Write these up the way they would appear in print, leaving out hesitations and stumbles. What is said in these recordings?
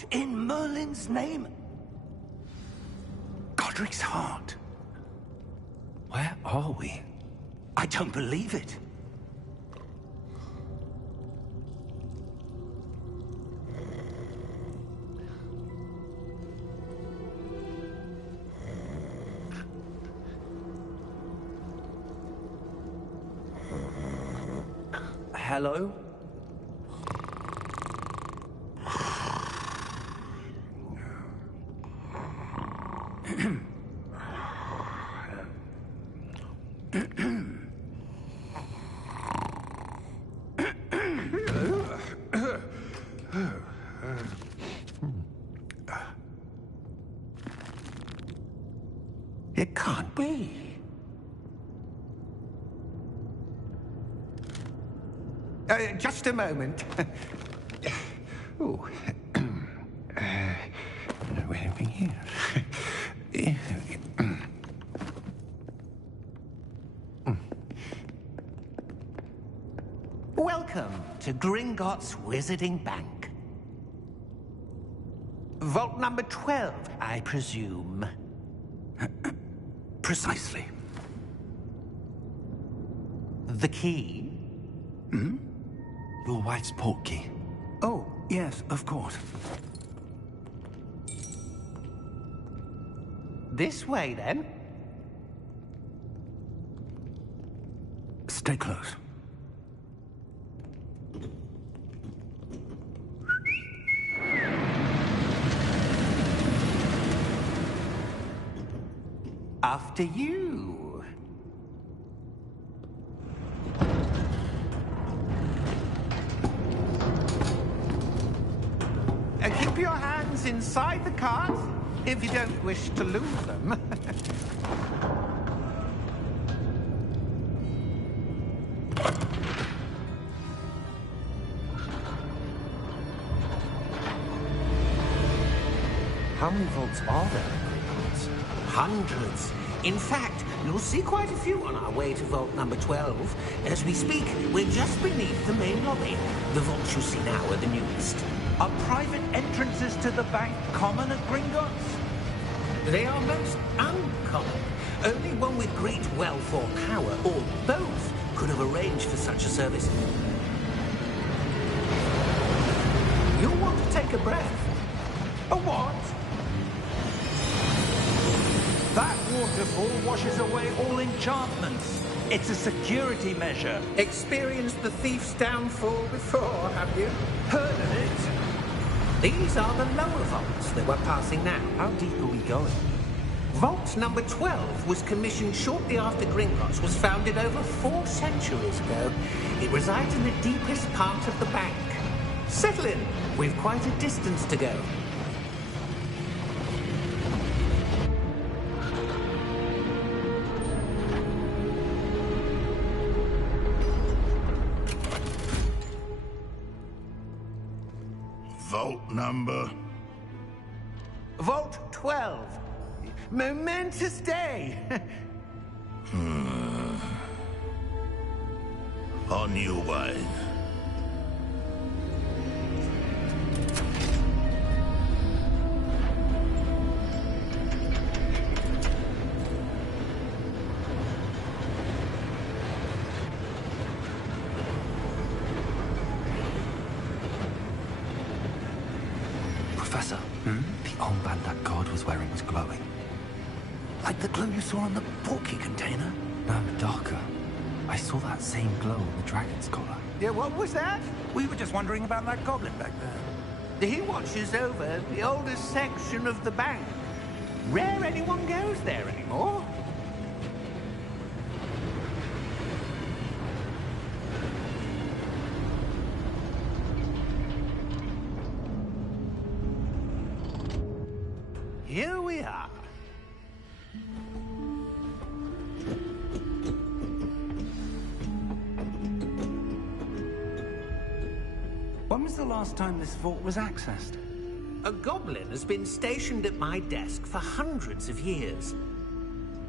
What in Merlin's name? Godric's heart. Where are we? I don't believe it. Hello? It can't be. Just a moment. Oh. Where are we here? Welcome to Gringotts Wizarding Bank. Vault number 12, I presume. Precisely. The key? Hmm? Your wife's portkey. Oh, yes, of course. This way, then. Stay close. After you. Keep your hands inside the cart if you don't wish to lose them. How many vaults are there? Hundreds. In fact, you'll see quite a few on our way to vault number 12. As we speak, we're just beneath the main lobby. The vaults you see now are the newest. Are private entrances to the bank common at Gringotts? They are most uncommon. Only one with great wealth or power, or both, could have arranged for such a service. You'll want to take a breath. A what? That waterfall washes away all enchantments. It's a security measure. Experienced the thief's downfall before, have you? Heard of it? These are the lower vaults that we're passing now. How deep are we going? Vault number 12 was commissioned shortly after Gringotts was founded over 4 centuries ago. It resides in the deepest part of the bank. Settle in. We've quite a distance to go. Vault number? Vault 12. Momentous day. On your way. Professor, the armband that guard was wearing was glowing. Like the glow you saw on the portkey container? No, darker. I saw that same glow on the dragon's collar. Yeah, what was that? We were just wondering about that goblin back there. He watches over the oldest section of the bank. Rare anyone goes there anymore. Here we are. When was the last time this vault was accessed? A goblin has been stationed at my desk for hundreds of years.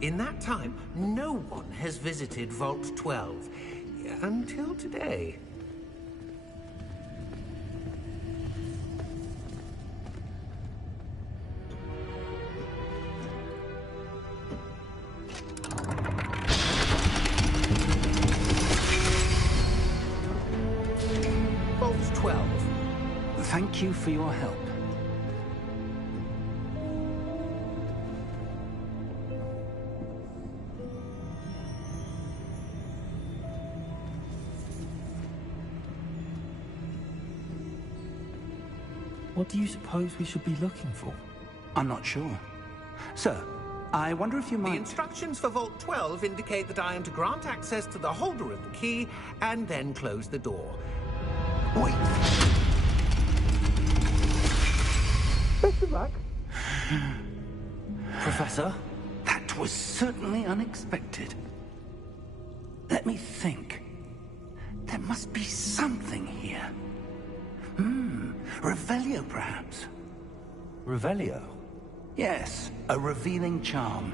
In that time, no one has visited Vault 12. Until today. 12. Thank you for your help. What do you suppose we should be looking for? I'm not sure. Sir, I wonder if you The might... instructions for Vault 12 indicate that I am to grant access to the holder of the key and then close the door. Wait! Best of luck. Professor? That was certainly unexpected. Let me think. There must be something here. Revelio, perhaps? Revelio? Yes, a revealing charm.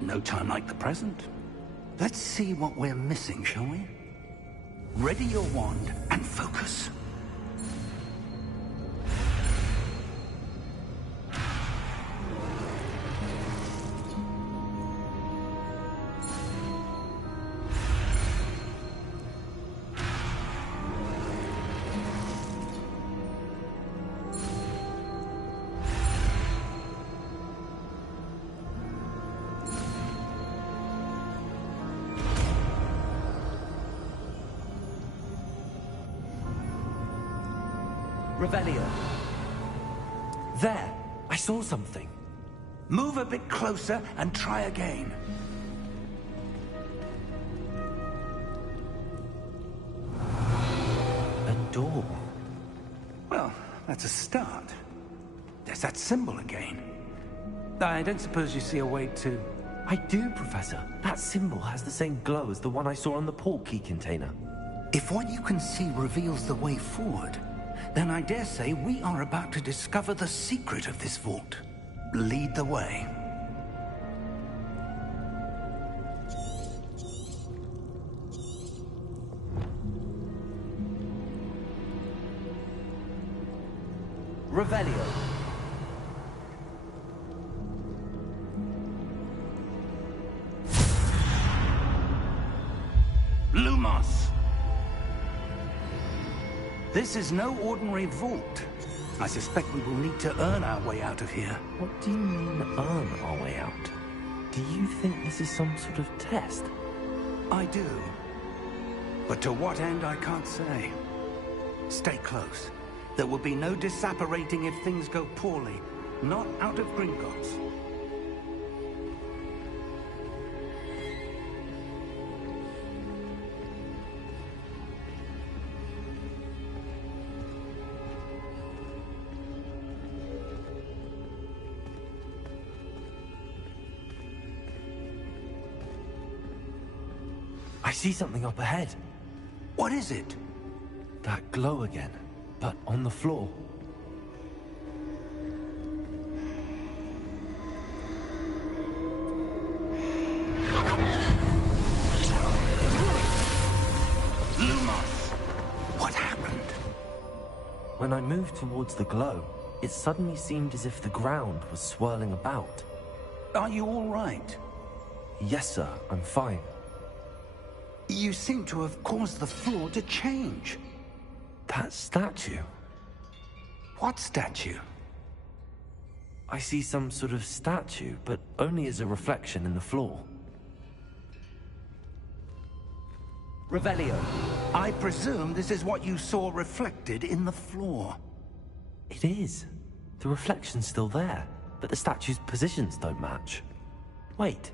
No time like the present. Let's see what we're missing, shall we? Ready your wand and focus. Revelio. There! I saw something. Move a bit closer and try again. A door. Well, that's a start. There's that symbol again. I don't suppose you see a way to... I do, Professor. That symbol has the same glow as the one I saw on the port key container. If what you can see reveals the way forward, then I dare say we are about to discover the secret of this vault. Lead the way. Revelio. Lumos! This is no ordinary vault. I suspect we will need to earn our way out of here. What do you mean, earn our way out? Do you think this is some sort of test? I do. But to what end, I can't say. Stay close. There will be no disapparating if things go poorly. Not out of Gringotts. I see something up ahead. What is it? That glow again, but on the floor. Lumos! What happened? When I moved towards the glow, it suddenly seemed as if the ground was swirling about. Are you all right? Yes, sir, I'm fine. You seem to have caused the floor to change. That statue. What statue? I see some sort of statue, but only as a reflection in the floor. Revelio. I presume this is what you saw reflected in the floor. It is. The reflection's still there, but the statue's positions don't match. Wait.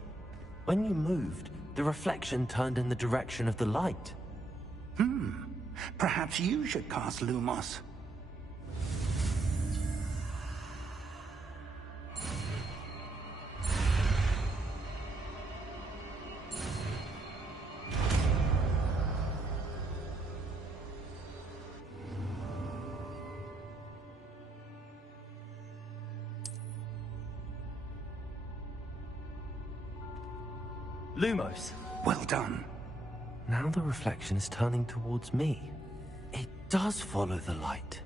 When you moved, the reflection turned in the direction of the light. Perhaps you should cast Lumos. Lumos. Well done. Now the reflection is turning towards me. It does follow the light.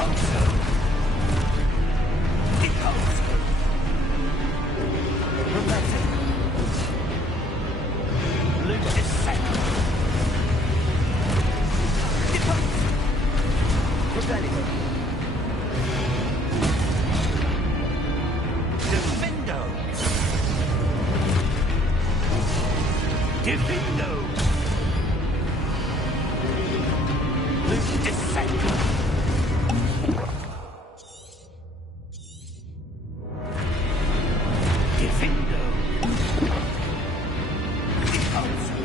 Depulso! Depulso! Roberto! Luke Descent! Depulso! Rebellion! Defendo! Defendo! Luke Descent! Defendo! Depulso!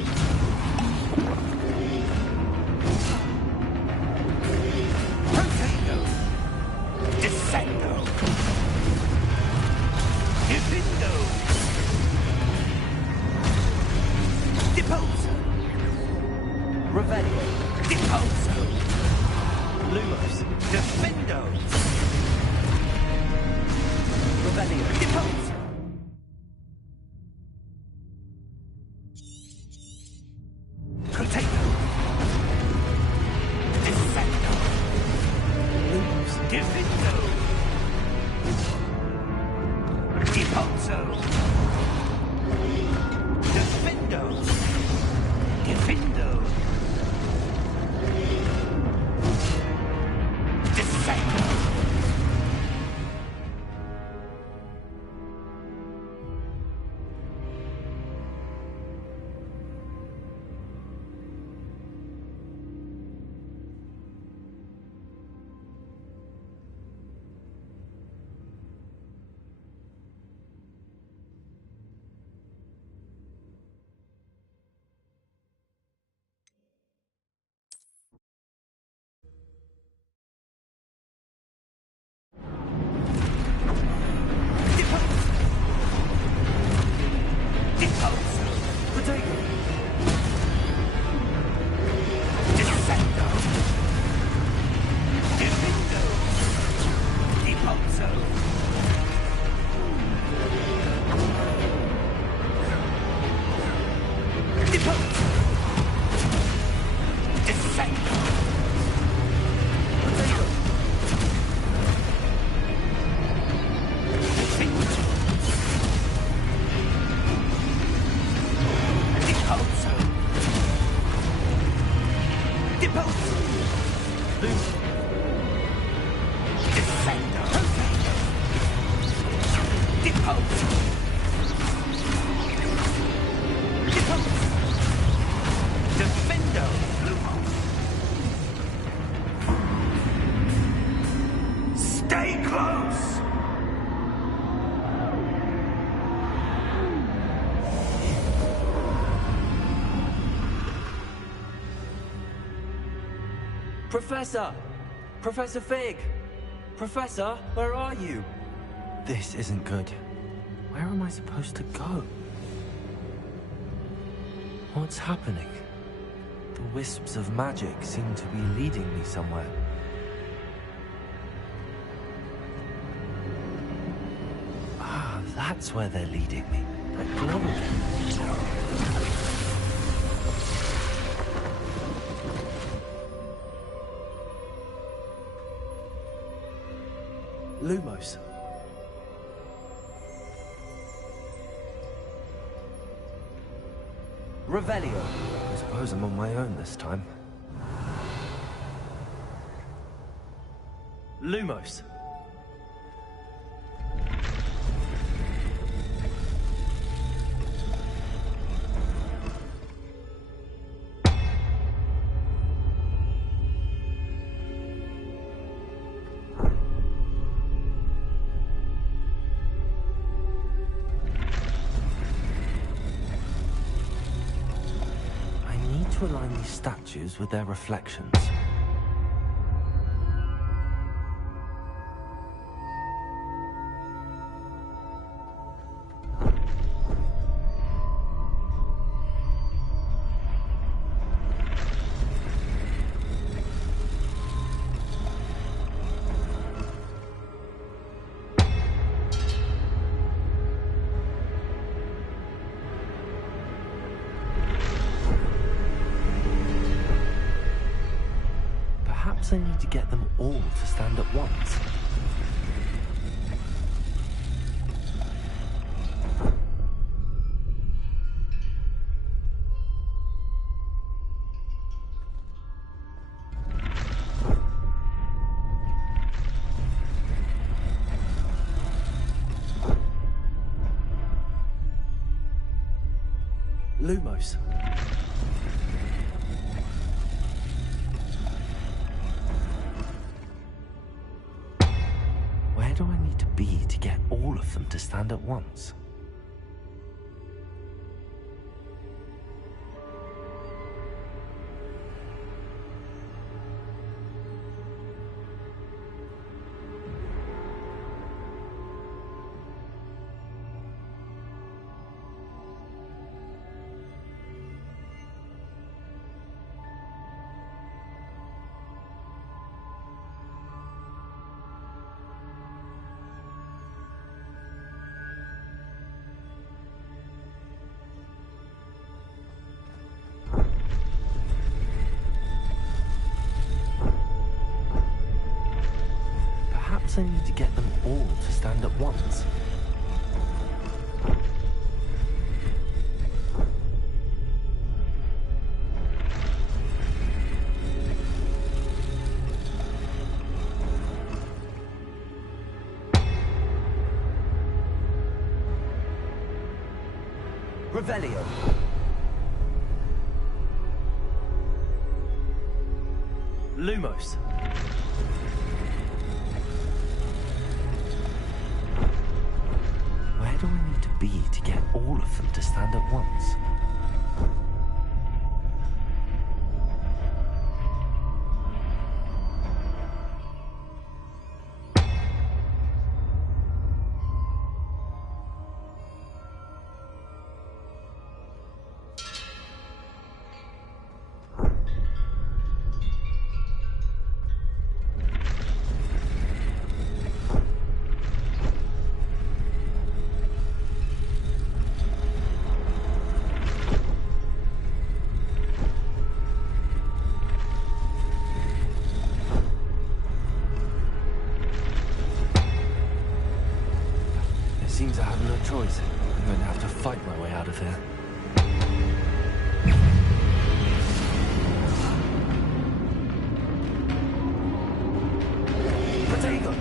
Protego! Descendo! Defendo! Depulso! Revelio! Depulso! Lumos! Defendo! Revelio! Depulso! Protego! Descendo! Lumos! Defendo! Depulso! Defendo! Defendo! Descendo! Stay close! Professor! Professor Fig! Professor, where are you? This isn't good. Where am I supposed to go? What's happening? The wisps of magic seem to be leading me somewhere. Ah, that's where they're leading me. That glow again. Lumos. Revelio. I suppose I'm on my own this time. Lumos. To align these statues with their reflections. Perhaps I need to get them all to stand at once. Lumos. Where do I need to be to get all of them to stand at once? Perhaps I need to get them all to stand at once. Revelio. Lumos. Where do I need to be to get all of them to stand at once? Seems I have no choice. I'm going to have to fight my way out of here. Potato!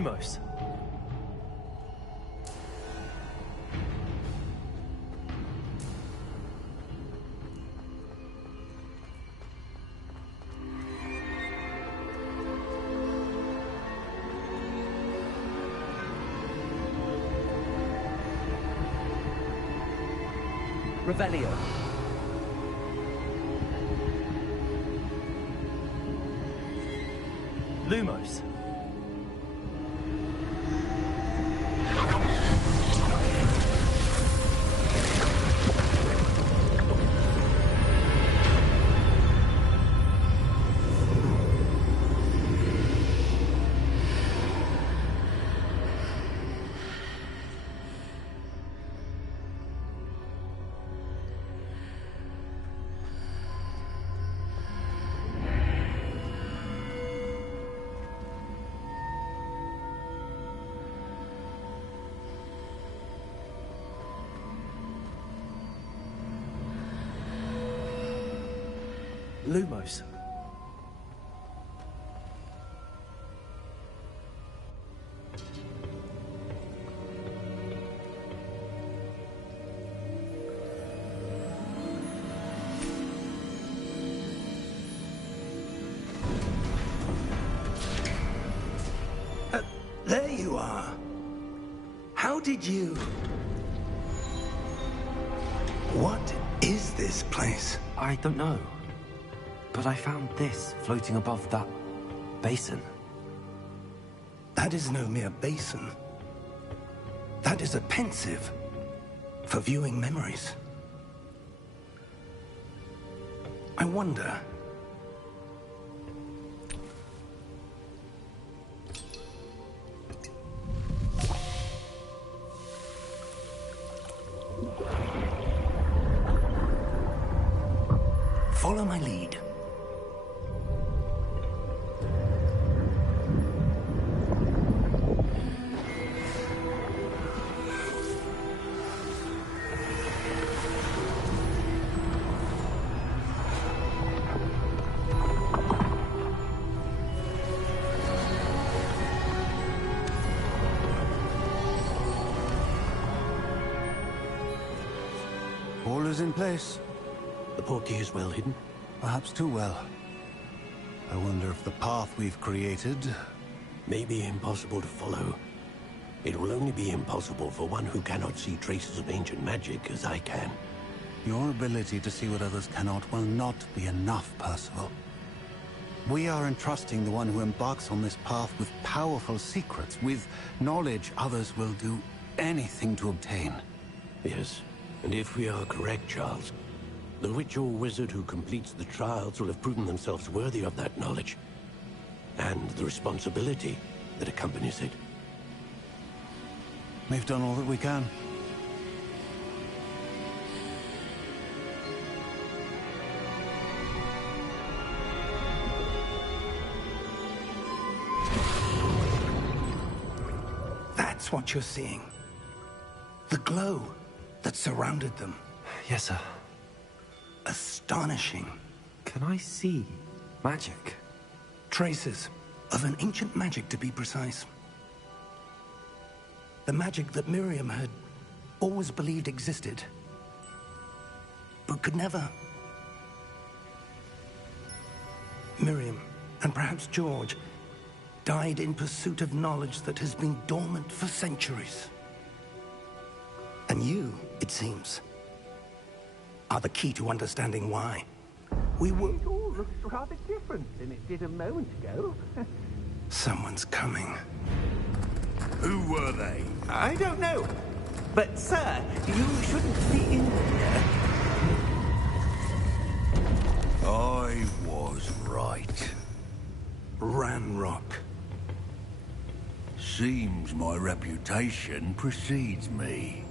Lumos. Revelio. Lumos. Lumos. There you are. How did you... What is this place? I don't know. But I found this floating above that basin. That is no mere basin. That is a pensive for viewing memories. I wonder... Follow my lead. All is in place. The portkey is well hidden. Perhaps too well. I wonder if the path we've created... May be impossible to follow. It will only be impossible for one who cannot see traces of ancient magic as I can. Your ability to see what others cannot will not be enough, Percival. We are entrusting the one who embarks on this path with powerful secrets, with knowledge others will do anything to obtain. Yes, and if we are correct, Charles, the witch or wizard who completes the trials will have proven themselves worthy of that knowledge, and the responsibility that accompanies it. We've done all that we can. That's what you're seeing. The glow that surrounded them. Yes, sir. Astonishing. Can I see magic? Traces of an ancient magic, to be precise. The magic that Miriam had always believed existed, but could never. Miriam, and perhaps George, died in pursuit of knowledge that has been dormant for centuries. And you, it seems, are the key to understanding why. We were... It all looks rather different than it did a moment ago. Someone's coming. Who were they? I don't know. But, sir, you shouldn't be in here. I was right. Ranrock. Seems my reputation precedes me.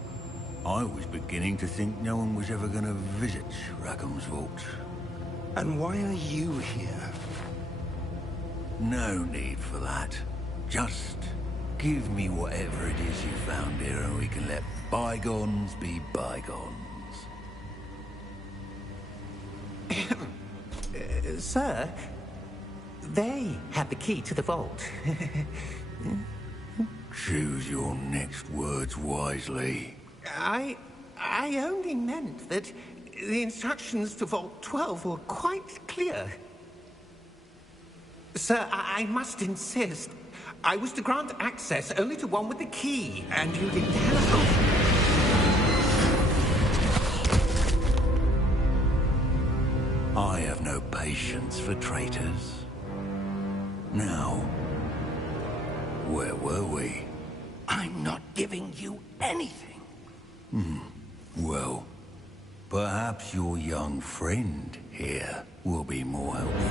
I was beginning to think no one was ever going to visit Rackham's Vault. And why are you here? No need for that. Just give me whatever it is you found here and we can let bygones be bygones. Sir, they have the key to the vault. Choose your next words wisely. I only meant that the instructions to Vault 12 were quite clear. Sir, I must insist. I was to grant access only to one with the key, and you didn't have... I have no patience for traitors. Now, where were we? I'm not giving you anything. Well, perhaps your young friend here will be more helpful.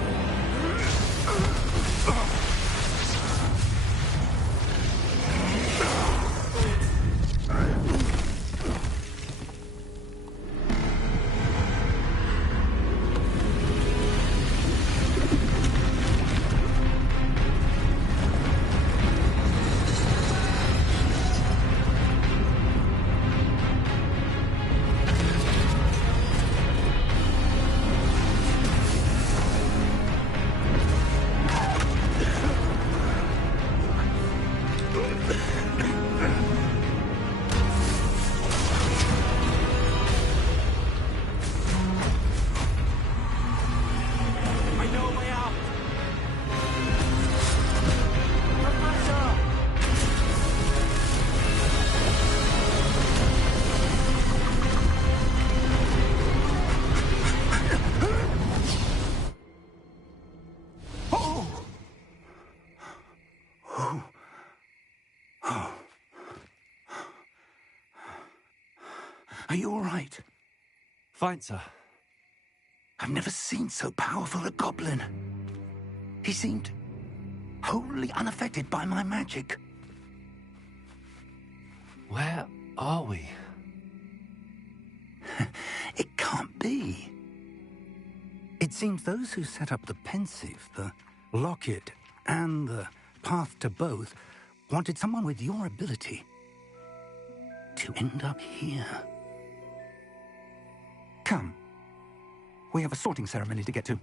Are you all right? Fine, sir. I've never seen so powerful a goblin. He seemed wholly unaffected by my magic. Where are we? It can't be. It seems those who set up the pensive, the locket, and the path to both wanted someone with your ability to end up here. Come. We have a sorting ceremony to get to.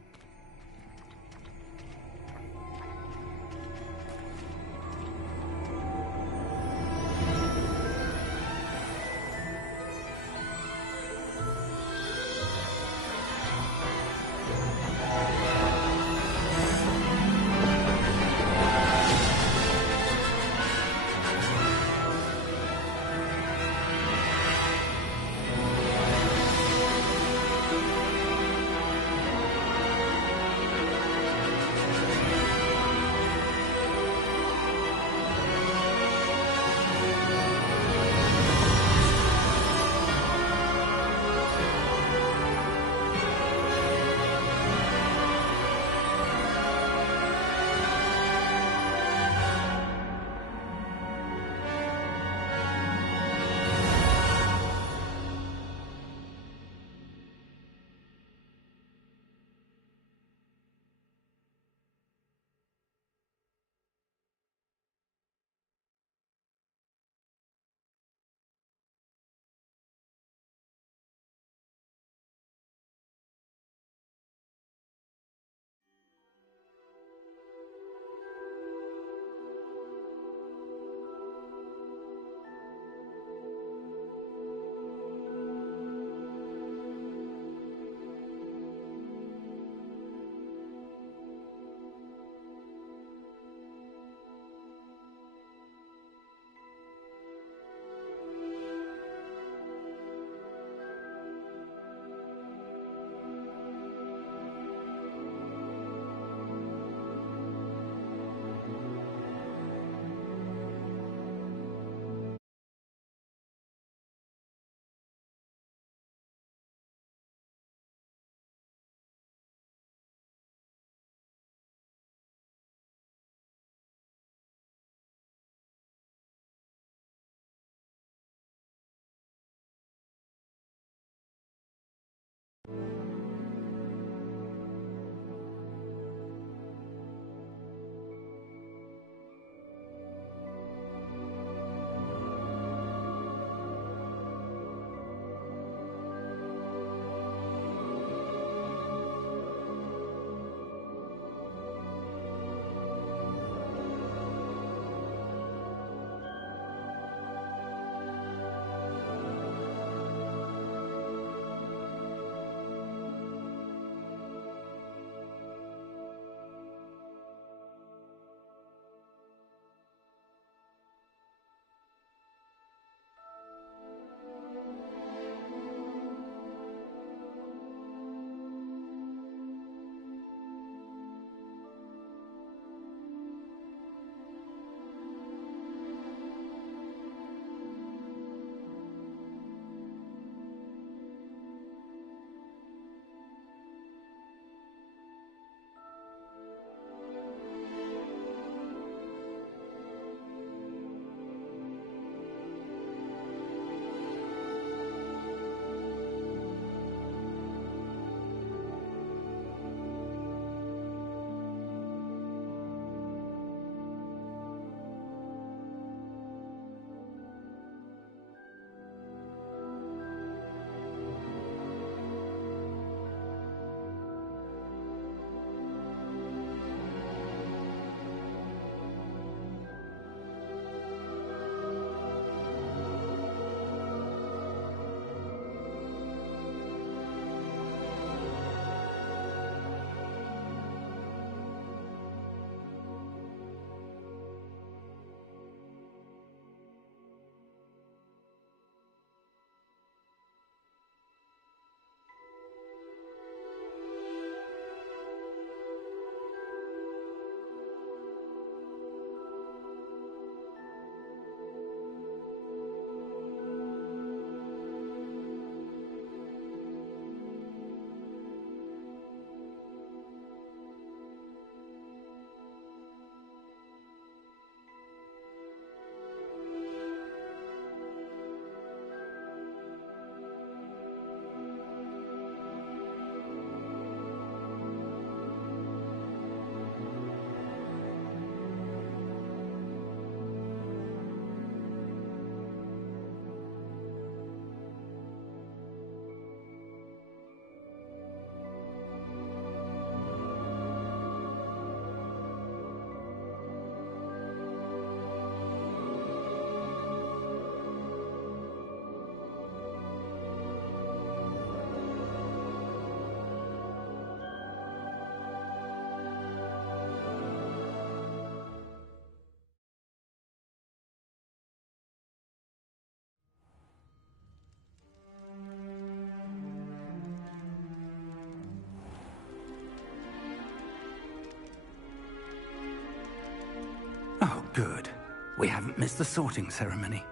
We haven't missed the sorting ceremony.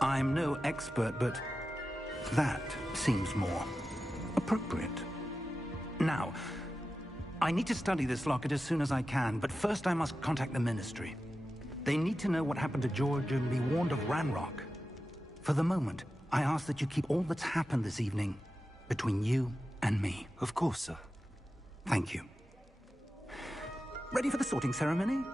I'm no expert, but that seems more appropriate. Now, I need to study this locket as soon as I can, but first I must contact the Ministry. They need to know what happened to George and be warned of Ranrock. For the moment, I ask that you keep all that's happened this evening between you and me. Of course, sir. Thank you. Ready for the sorting ceremony?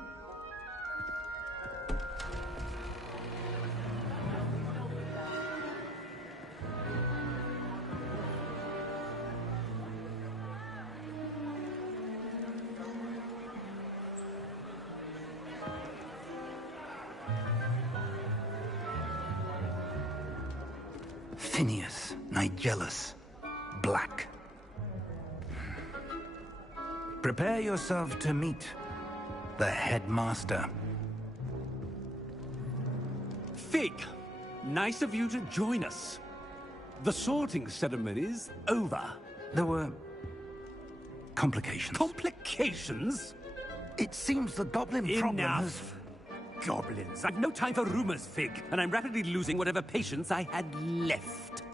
Phineas, Nigellus, Black. Prepare yourself to meet the headmaster. Fig, nice of you to join us. The sorting ceremony's over. There were complications. Complications? It seems the goblin problem has... Enough! Goblins. I've no time for rumors, Fig, and I'm rapidly losing whatever patience I had left.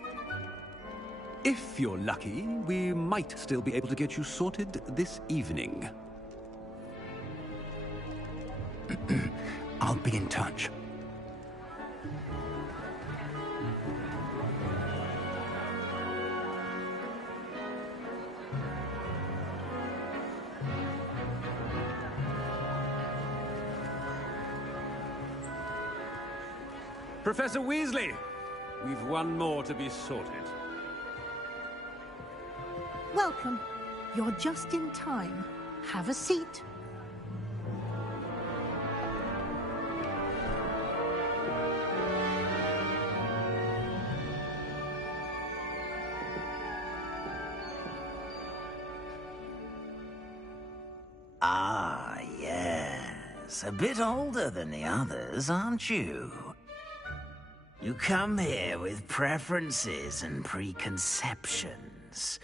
If you're lucky, we might still be able to get you sorted this evening. I'll be in touch. Professor Weasley, we've one more to be sorted. Welcome. You're just in time. Have a seat. Ah, yes. A bit older than the others, aren't you? You come here with preferences and preconceptions.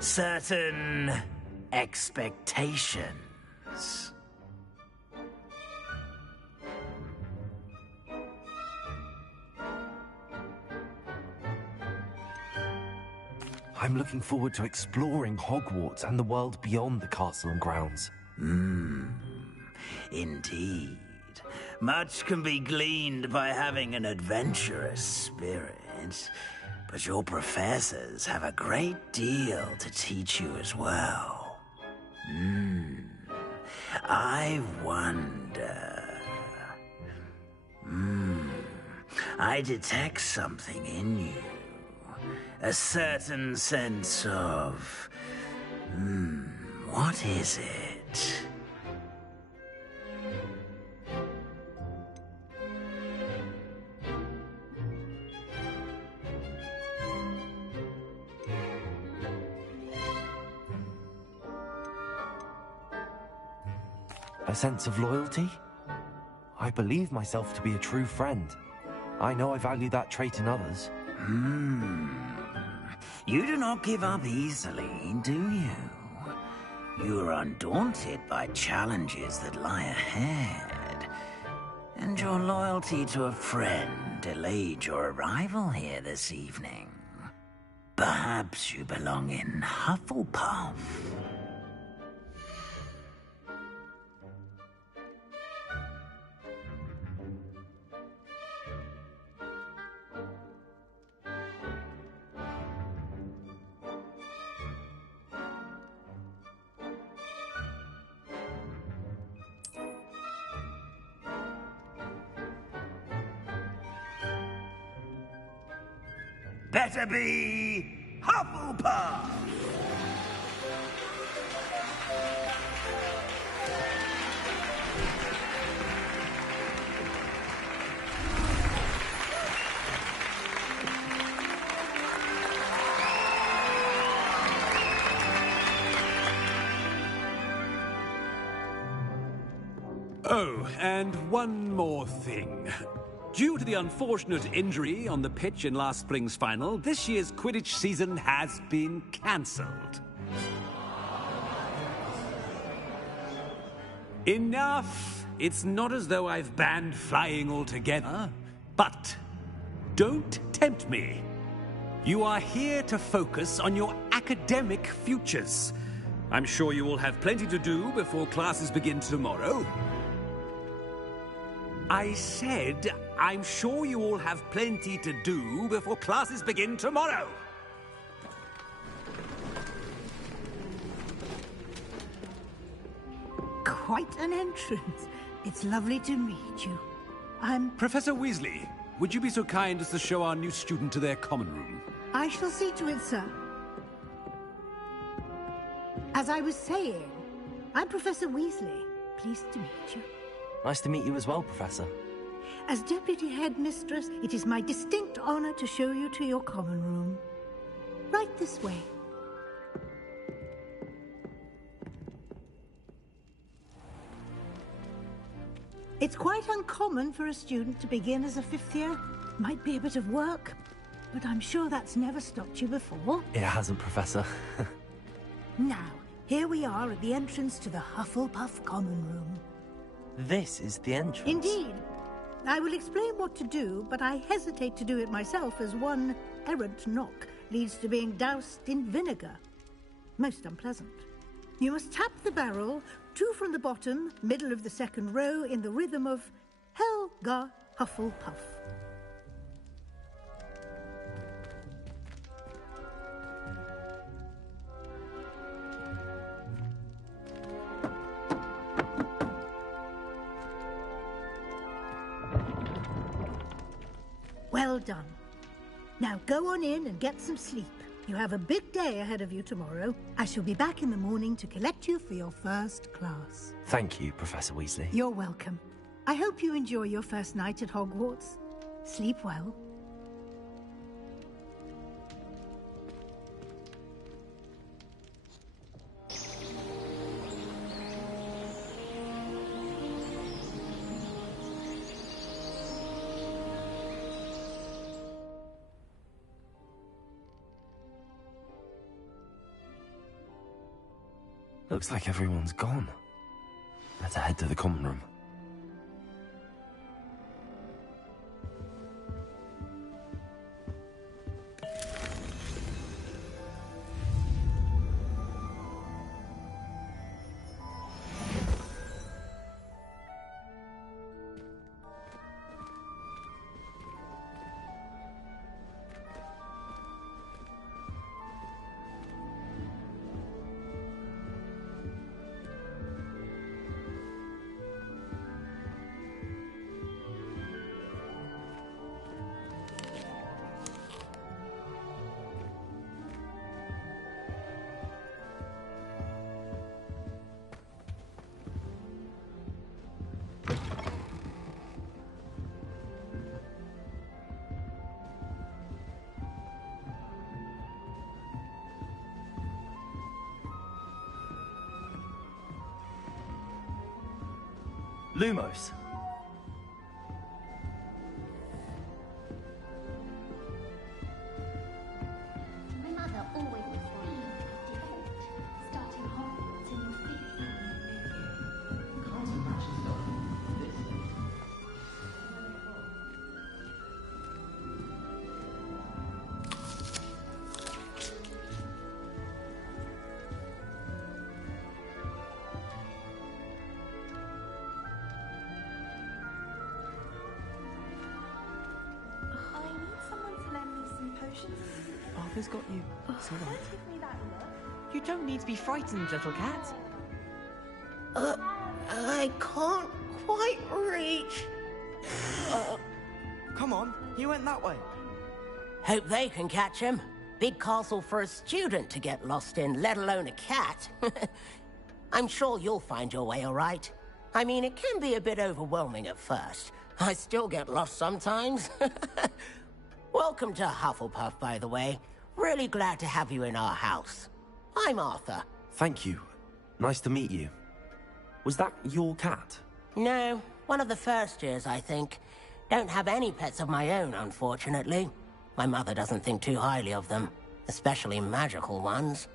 Certain expectations. I'm looking forward to exploring Hogwarts and the world beyond the castle and grounds. Indeed. Much can be gleaned by having an adventurous spirit, but your professors have a great deal to teach you as well. I wonder... I detect something in you. A certain sense of... what is it? A sense of loyalty? I believe myself to be a true friend. I know I value that trait in others. You do not give up easily, do you? You are undaunted by challenges that lie ahead. And your loyalty to a friend delayed your arrival here this evening. Perhaps you belong in Hufflepuff. Better be Hufflepuff! Oh, and one more thing. Due to the unfortunate injury on the pitch in last spring's final, this year's Quidditch season has been cancelled. Enough it's not as though I've banned flying altogether, but don't tempt me. You are here to focus on your academic futures. I'm sure you will have plenty to do before classes begin tomorrow. I said, I'm sure you all have plenty to do before classes begin tomorrow. Quite an entrance. It's lovely to meet you. I'm... Professor Weasley, would you be so kind as to show our new student to their common room? I shall see to it, sir. As I was saying, I'm Professor Weasley. Pleased to meet you. Nice to meet you as well, Professor. As Deputy Headmistress, it is my distinct honor to show you to your common room. Right this way. It's quite uncommon for a student to begin as a fifth year. Might be a bit of work, but I'm sure that's never stopped you before. It hasn't, Professor. Now, here we are at the entrance to the Hufflepuff common room. This is the entrance? Indeed. I will explain what to do, but I hesitate to do it myself as one errant knock leads to being doused in vinegar. Most unpleasant. You must tap the barrel, 2 from the bottom, middle of the second row, in the rhythm of Helga Hufflepuff. Well done. Now go on in and get some sleep. You have a big day ahead of you tomorrow. I shall be back in the morning to collect you for your first class. Thank you, Professor Weasley. You're welcome. I hope you enjoy your first night at Hogwarts. Sleep well. Looks like everyone's gone. Better head to the common room. Lumos. My mother always before me starting Hogwarts in the 50s. Can't imagine this. I need someone to lend me some potions. Arthur's got you. It's all right. Don't give me that look. You don't need to be frightened, little cat. I can't quite reach. Come on, he went that way. Hope they can catch him. Big castle for a student to get lost in, let alone a cat. I'm sure you'll find your way all right. I mean, it can be a bit overwhelming at first. I still get lost sometimes. Welcome to Hufflepuff, by the way. Really glad to have you in our house. I'm Arthur. Thank you. Nice to meet you. Was that your cat? No, one of the first years, I think. Don't have any pets of my own, unfortunately. My mother doesn't think too highly of them, especially magical ones.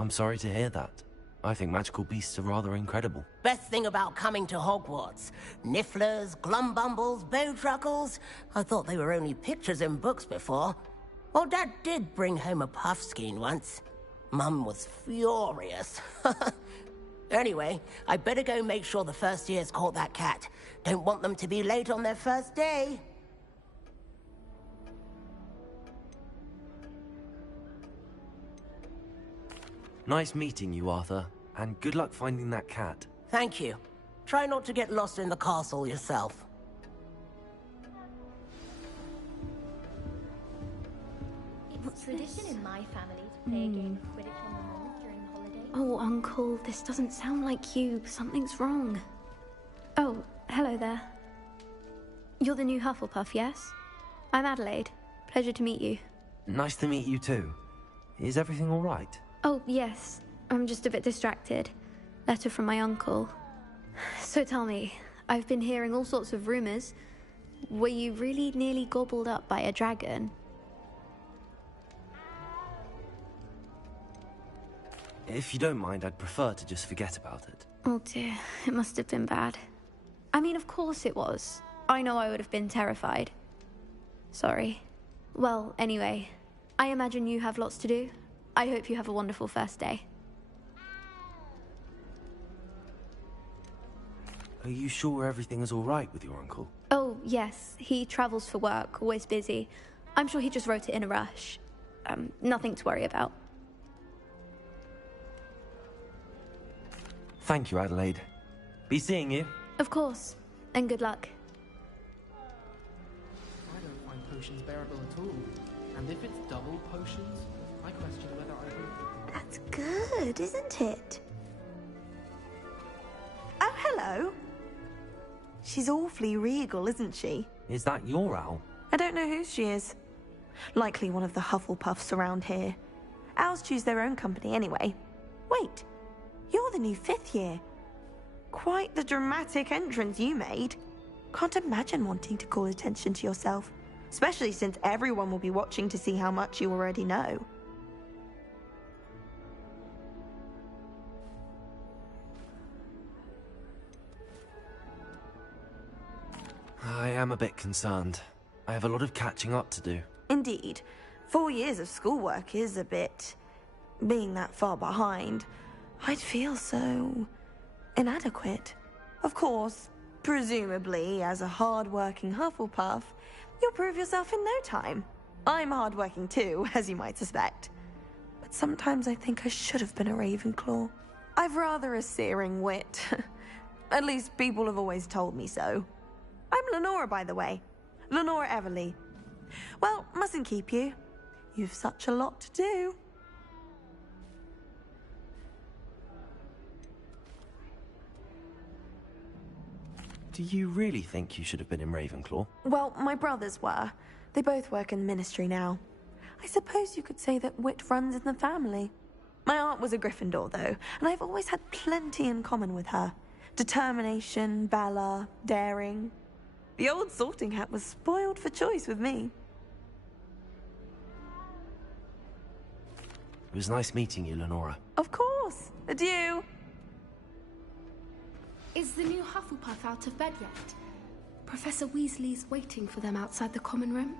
I'm sorry to hear that. I think magical beasts are rather incredible. Best thing about coming to Hogwarts. Nifflers, glumbumbles, bowtruckles. I thought they were only pictures in books before. Well, Dad did bring home a puffskein once. Mum was furious. Anyway, I better go make sure the first years caught that cat. Don't want them to be late on their first day. Nice meeting you, Arthur. And good luck finding that cat. Thank you. Try not to get lost in the castle yourself. It's tradition in my family to play a game of Quidditch on the moor during the holidays. Oh, Uncle, this doesn't sound like you. Something's wrong. Oh, hello there. You're the new Hufflepuff, yes? I'm Adelaide. Pleasure to meet you. Nice to meet you too. Is everything all right? Oh, yes. I'm just a bit distracted. Letter from my uncle. So tell me, I've been hearing all sorts of rumors. Were you really nearly gobbled up by a dragon? If you don't mind, I'd prefer to just forget about it. Oh dear, it must have been bad. I mean, of course it was. I know I would have been terrified. Sorry. Well, anyway, I imagine you have lots to do. I hope you have a wonderful first day. Are you sure everything is all right with your uncle? Oh, yes. He travels for work, always busy. I'm sure he just wrote it in a rush. Nothing to worry about. Thank you, Adelaide. Be seeing you. Of course. And good luck. I don't find potions bearable at all. And if it's double potions, I question whether I will... That's good, isn't it? Oh, hello. She's awfully regal, isn't she? Is that your owl? I don't know whose she is. Likely one of the Hufflepuffs around here. Owls choose their own company anyway. Wait, you're the new 5th year. Quite the dramatic entrance you made. Can't imagine wanting to call attention to yourself, especially since everyone will be watching to see how much you already know. I am a bit concerned. I have a lot of catching up to do. Indeed. 4 years of schoolwork is a bit... being that far behind. I'd feel so... inadequate. Of course, presumably, as a hard-working Hufflepuff, you'll prove yourself in no time. I'm hard-working too, as you might suspect. But sometimes I think I should have been a Ravenclaw. I've rather a searing wit. At least people have always told me so. I'm Lenora, by the way. Lenora Everly. Well, mustn't keep you. You've such a lot to do. Do you really think you should have been in Ravenclaw? Well, my brothers were. They both work in the ministry now. I suppose you could say that wit runs in the family. My aunt was a Gryffindor, though, and I've always had plenty in common with her. Determination, valor, daring. The old sorting hat was spoiled for choice with me. It was nice meeting you, Lenora. Of course. Adieu. Is the new Hufflepuff out of bed yet? Professor Weasley's waiting for them outside the common room.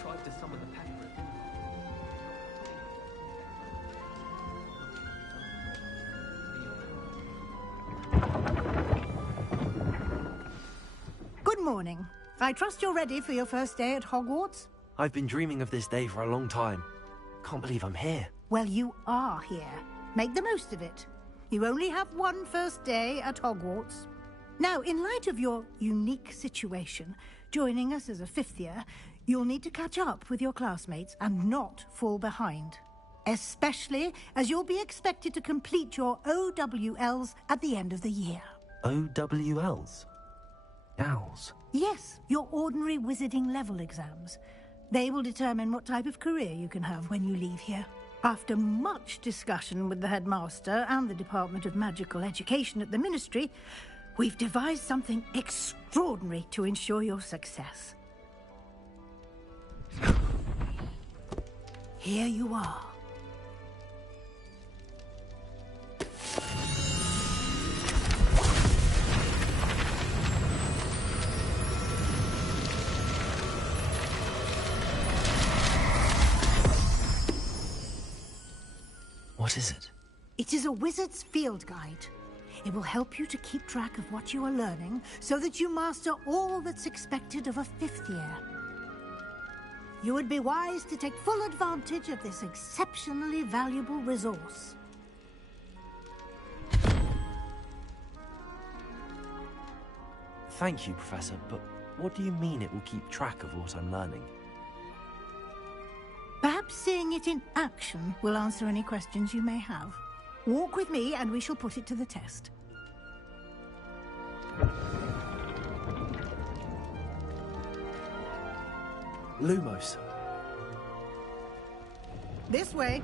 Tried to summon the pack for it, didn't I? Good morning. I trust you're ready for your first day at Hogwarts? I've been dreaming of this day for a long time. Can't believe I'm here. Well, you are here. Make the most of it. You only have one first day at Hogwarts. Now, in light of your unique situation, joining us as a fifth year, you'll need to catch up with your classmates and not fall behind. Especially as you'll be expected to complete your OWLs at the end of the year. OWLs? Owls? Yes, your ordinary wizarding level exams. They will determine what type of career you can have when you leave here. After much discussion with the headmaster and the Department of Magical Education at the Ministry, we've devised something extraordinary to ensure your success. Here you are. What is it? It is a wizard's field guide. It will help you to keep track of what you are learning so that you master all that's expected of a fifth year. You would be wise to take full advantage of this exceptionally valuable resource. Thank you, Professor, but what do you mean it will keep track of what I'm learning? Perhaps seeing it in action will answer any questions you may have. Walk with me and we shall put it to the test. Lumos. This way.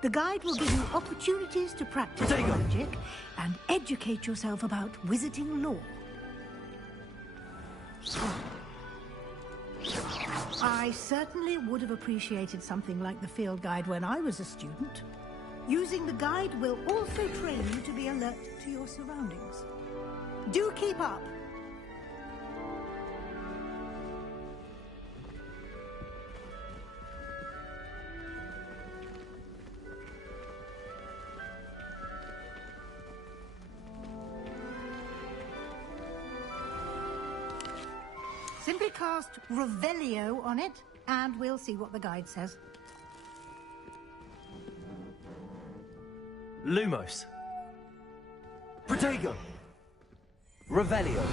The guide will give you opportunities to practice magic and educate yourself about wizarding lore. I certainly would have appreciated something like the field guide when I was a student. Using the guide will also train you to be alert to your surroundings. Do keep up. Simply cast Revelio on it, and we'll see what the guide says. Lumos. Protego. Revelio.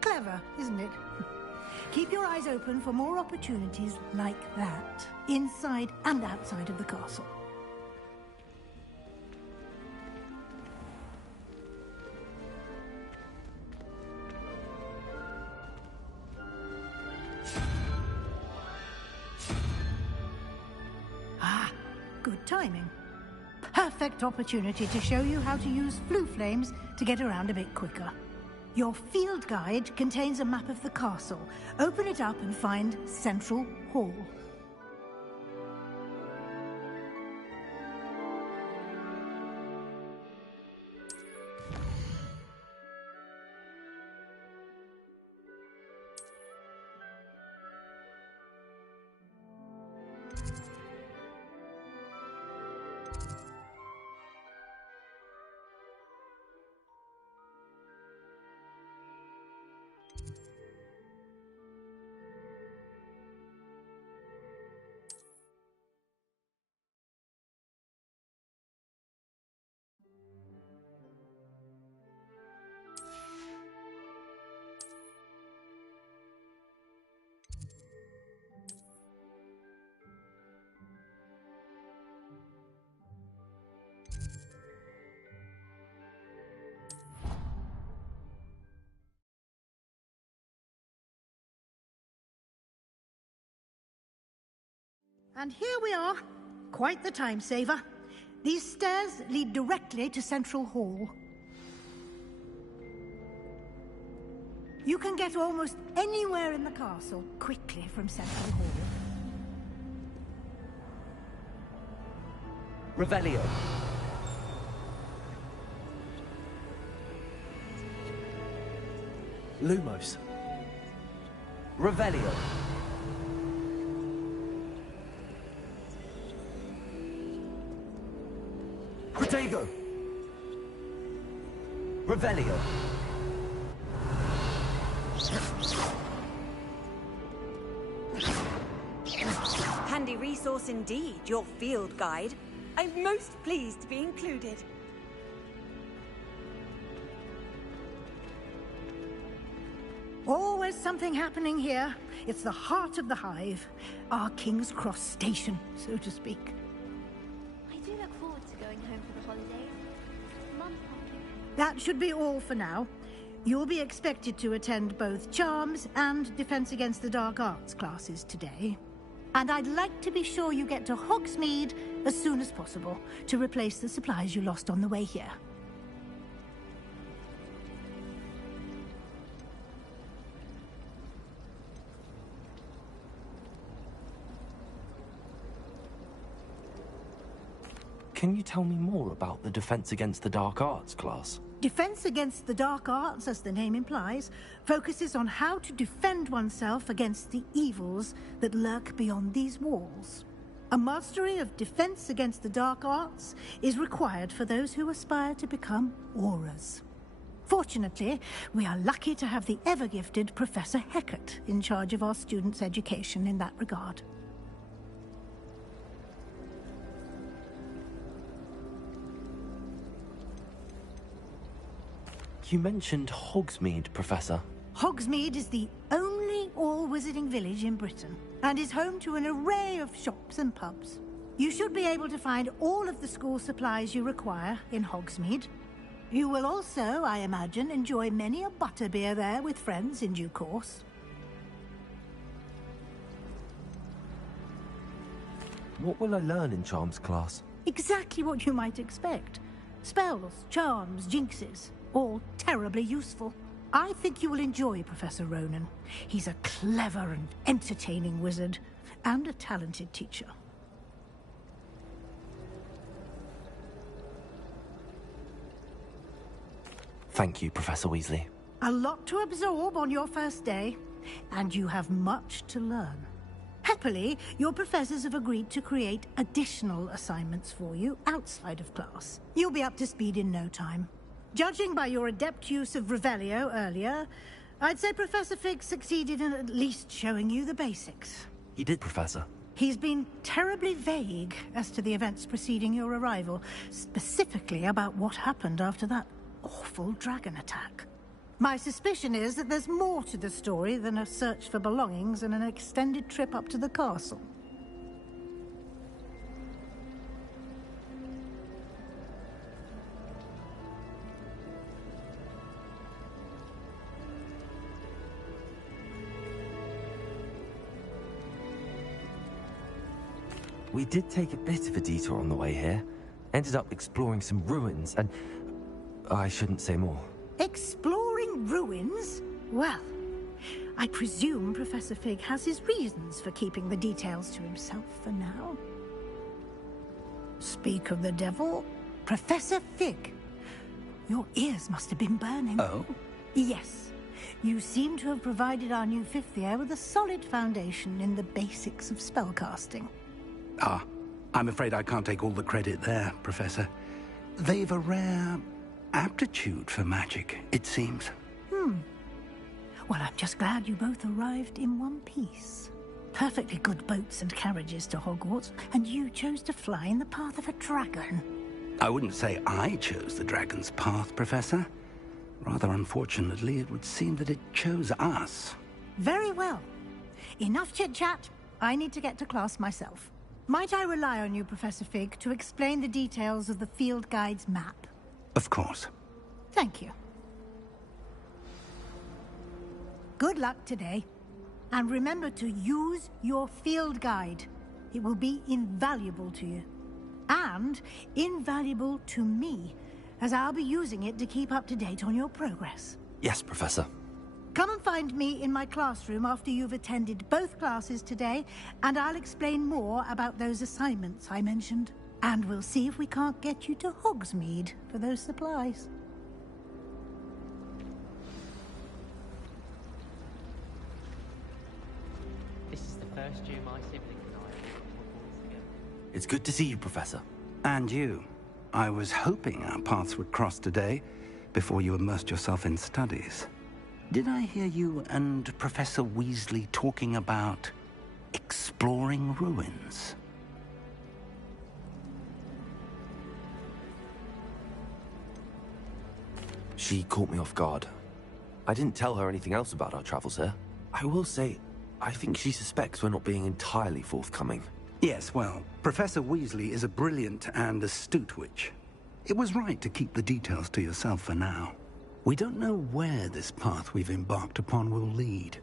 Clever, isn't it? Keep your eyes open for more opportunities like that, inside and outside of the castle. Ah, good timing. Perfect opportunity to show you how to use flue flames to get around a bit quicker. Your field guide contains a map of the castle. Open it up and find Central Hall. And here we are. Quite the time saver. These stairs lead directly to Central Hall. You can get almost anywhere in the castle quickly from Central Hall. Revelio. Lumos. Revelio. Protego. Revelio. Handy resource indeed, your field guide. I'm most pleased to be included. Always something happening here. It's the heart of the hive. Our King's Cross station, so to speak. I do look forward to going home for the holidays. Mum. That should be all for now. You'll be expected to attend both Charms and Defense Against the Dark Arts classes today. And I'd like to be sure you get to Hogsmeade as soon as possible to replace the supplies you lost on the way here. Can you tell me more about the Defense Against the Dark Arts class? Defense Against the Dark Arts, as the name implies, focuses on how to defend oneself against the evils that lurk beyond these walls. A mastery of Defense Against the Dark Arts is required for those who aspire to become Aurors. Fortunately, we are lucky to have the ever-gifted Professor Hecat in charge of our students' education in that regard. You mentioned Hogsmeade, Professor. Hogsmeade is the only all-wizarding village in Britain and is home to an array of shops and pubs. You should be able to find all of the school supplies you require in Hogsmeade. You will also, I imagine, enjoy many a butterbeer there with friends in due course. What will I learn in Charms class? Exactly what you might expect. Spells, charms, jinxes, all terribly useful. I think you will enjoy Professor Ronan. He's a clever and entertaining wizard, and a talented teacher. Thank you, Professor Weasley. A lot to absorb on your first day, and you have much to learn. Happily, your professors have agreed to create additional assignments for you outside of class. You'll be up to speed in no time. Judging by your adept use of Revelio earlier, I'd say Professor Fig succeeded in at least showing you the basics. He did, Professor. He's been terribly vague as to the events preceding your arrival, specifically about what happened after that awful dragon attack. My suspicion is that there's more to the story than a search for belongings and an extended trip up to the castle. We did take a bit of a detour on the way here. Ended up exploring some ruins and... I shouldn't say more. Exploring ruins? Well, I presume Professor Fig has his reasons for keeping the details to himself for now. Speak of the devil, Professor Fig. Your ears must have been burning. Oh? Yes. You seem to have provided our new fifth year with a solid foundation in the basics of spellcasting. Ah, I'm afraid I can't take all the credit there, Professor. They've a rare aptitude for magic, it seems. Well, I'm just glad you both arrived in one piece. Perfectly good boats and carriages to Hogwarts, and you chose to fly in the path of a dragon. I wouldn't say I chose the dragon's path, Professor. Rather unfortunately, it would seem that it chose us. Very well. Enough chit-chat. I need to get to class myself. Might I rely on you, Professor Fig, to explain the details of the field guide's map? Of course. Thank you. Good luck today. And remember to use your field guide. It will be invaluable to you. And invaluable to me, as I'll be using it to keep up to date on your progress. Yes, Professor. Come and find me in my classroom after you've attended both classes today, and I'll explain more about those assignments I mentioned. And we'll see if we can't get you to Hogsmeade for those supplies. This is the first year my siblings and I have come on boards together. It's good to see you, Professor. And you. I was hoping our paths would cross today, before you immersed yourself in studies. Did I hear you and Professor Weasley talking about exploring ruins? She caught me off guard. I didn't tell her anything else about our travels here. I will say, I think she suspects we're not being entirely forthcoming. Yes, well, Professor Weasley is a brilliant and astute witch. It was right to keep the details to yourself for now. We don't know where this path we've embarked upon will lead.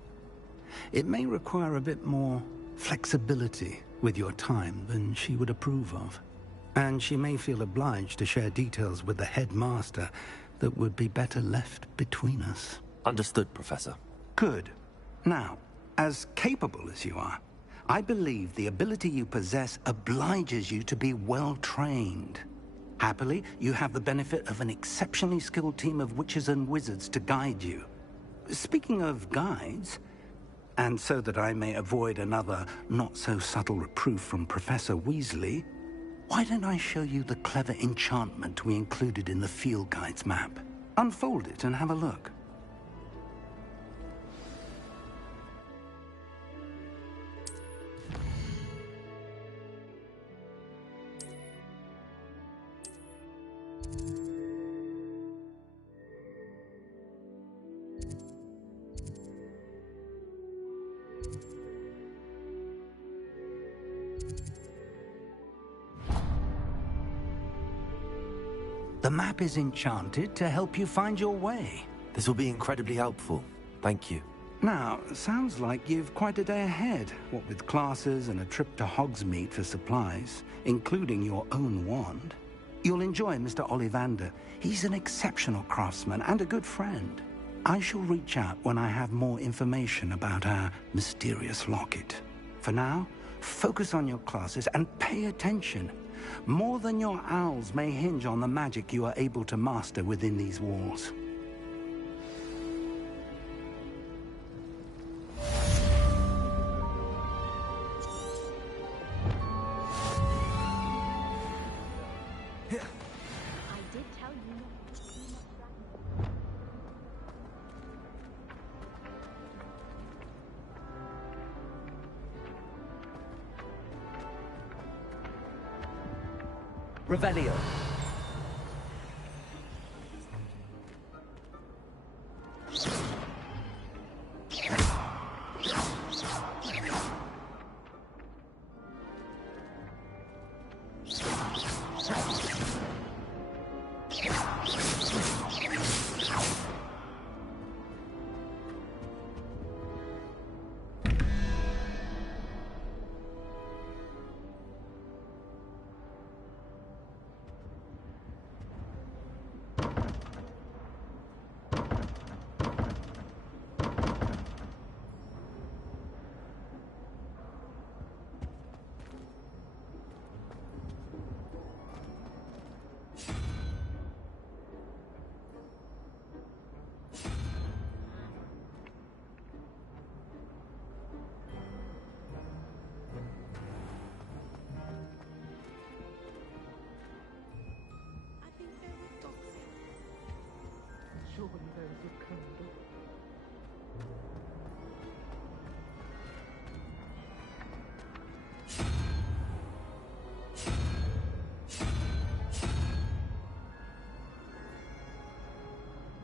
It may require a bit more flexibility with your time than she would approve of. And she may feel obliged to share details with the headmaster that would be better left between us. Understood, Professor. Good. Now, as capable as you are, I believe the ability you possess obliges you to be well-trained. Happily, you have the benefit of an exceptionally skilled team of witches and wizards to guide you. Speaking of guides, and so that I may avoid another not-so-subtle reproof from Professor Weasley, why don't I show you the clever enchantment we included in the field guide's map? Unfold it and have a look. The map is enchanted to help you find your way. This will be incredibly helpful. Thank you. Now, sounds like you've quite a day ahead, what with classes and a trip to Hogsmeade for supplies, including your own wand. You'll enjoy Mr. Ollivander. He's an exceptional craftsman and a good friend. I shall reach out when I have more information about our mysterious locket. For now, focus on your classes and pay attention. More than your owls may hinge on the magic you are able to master within these walls. Revelio.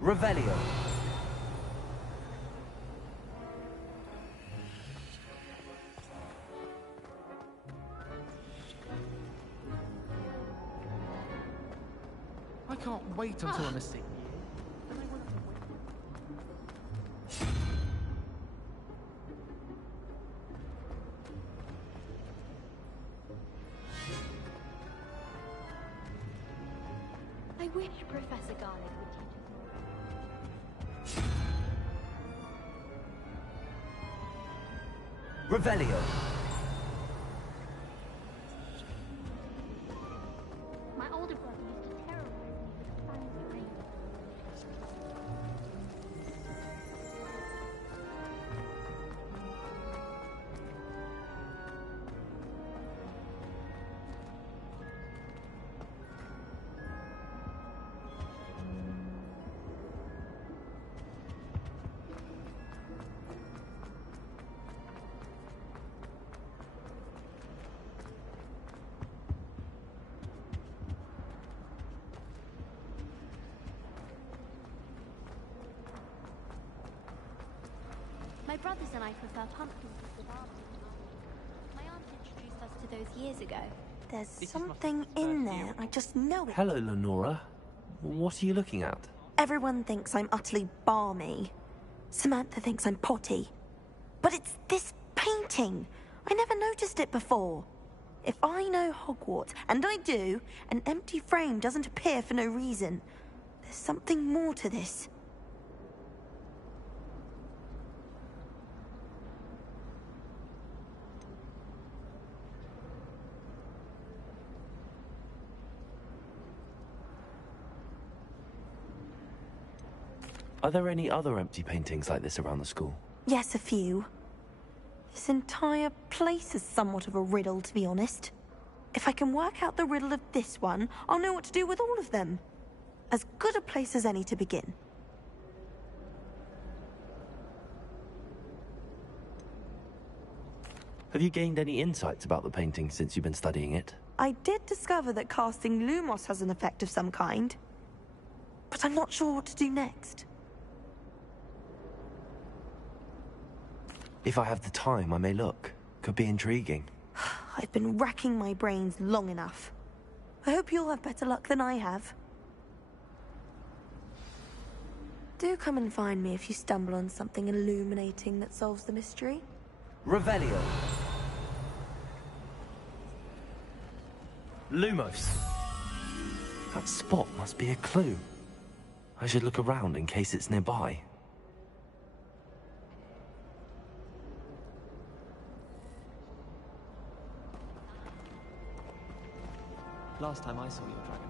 Revelio. I can't wait until I'm a senior. wish Professor Garlic would teach us more. Revelio. My older brother used to terrorize me with science dreams. My brothers and I prefer pumpkins to barbecue. My aunt introduced us to those years ago. There's something in there. I just know it. Hello, Lenora. What are you looking at? Everyone thinks I'm utterly balmy. Samantha thinks I'm potty. But it's this painting. I never noticed it before. If I know Hogwarts, and I do, an empty frame doesn't appear for no reason. There's something more to this. Are there any other empty paintings like this around the school? Yes, a few. This entire place is somewhat of a riddle, to be honest. If I can work out the riddle of this one, I'll know what to do with all of them. As good a place as any to begin. Have you gained any insights about the painting since you've been studying it? I did discover that casting Lumos has an effect of some kind. But I'm not sure what to do next. If I have the time, I may look. Could be intriguing. I've been racking my brains long enough. I hope you'll have better luck than I have. Do come and find me if you stumble on something illuminating that solves the mystery. Revelio. Lumos. That spot must be a clue. I should look around in case it's nearby. Last time I saw your dragon.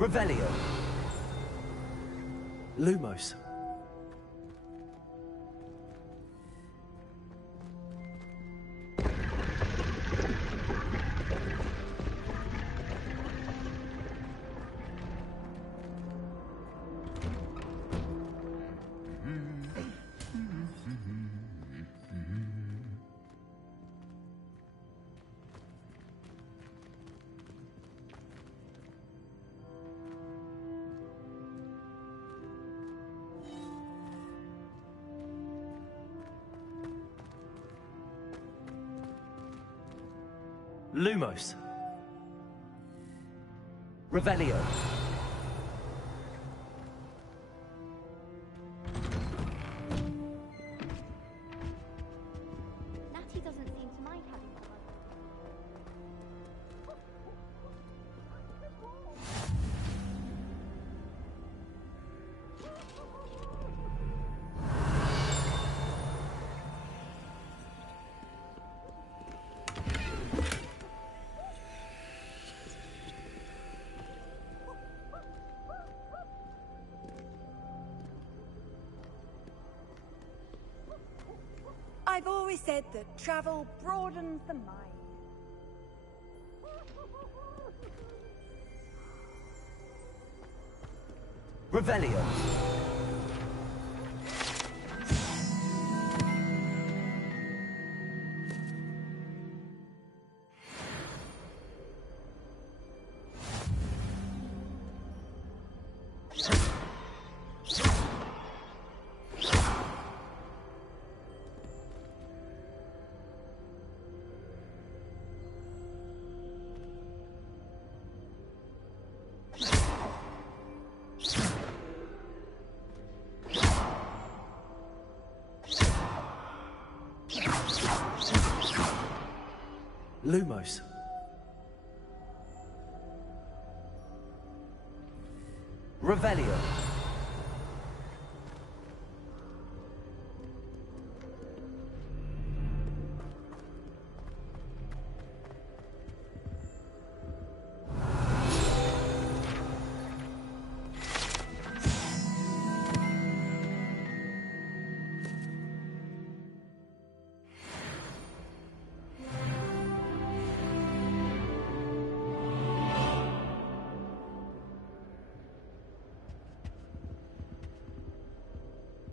Revelio. Lumos. Lumos. Revelio. Natty doesn't seem to mind having the puzzle. I've always said that travel broadens the mind. Revelio. Lumos. Revelio.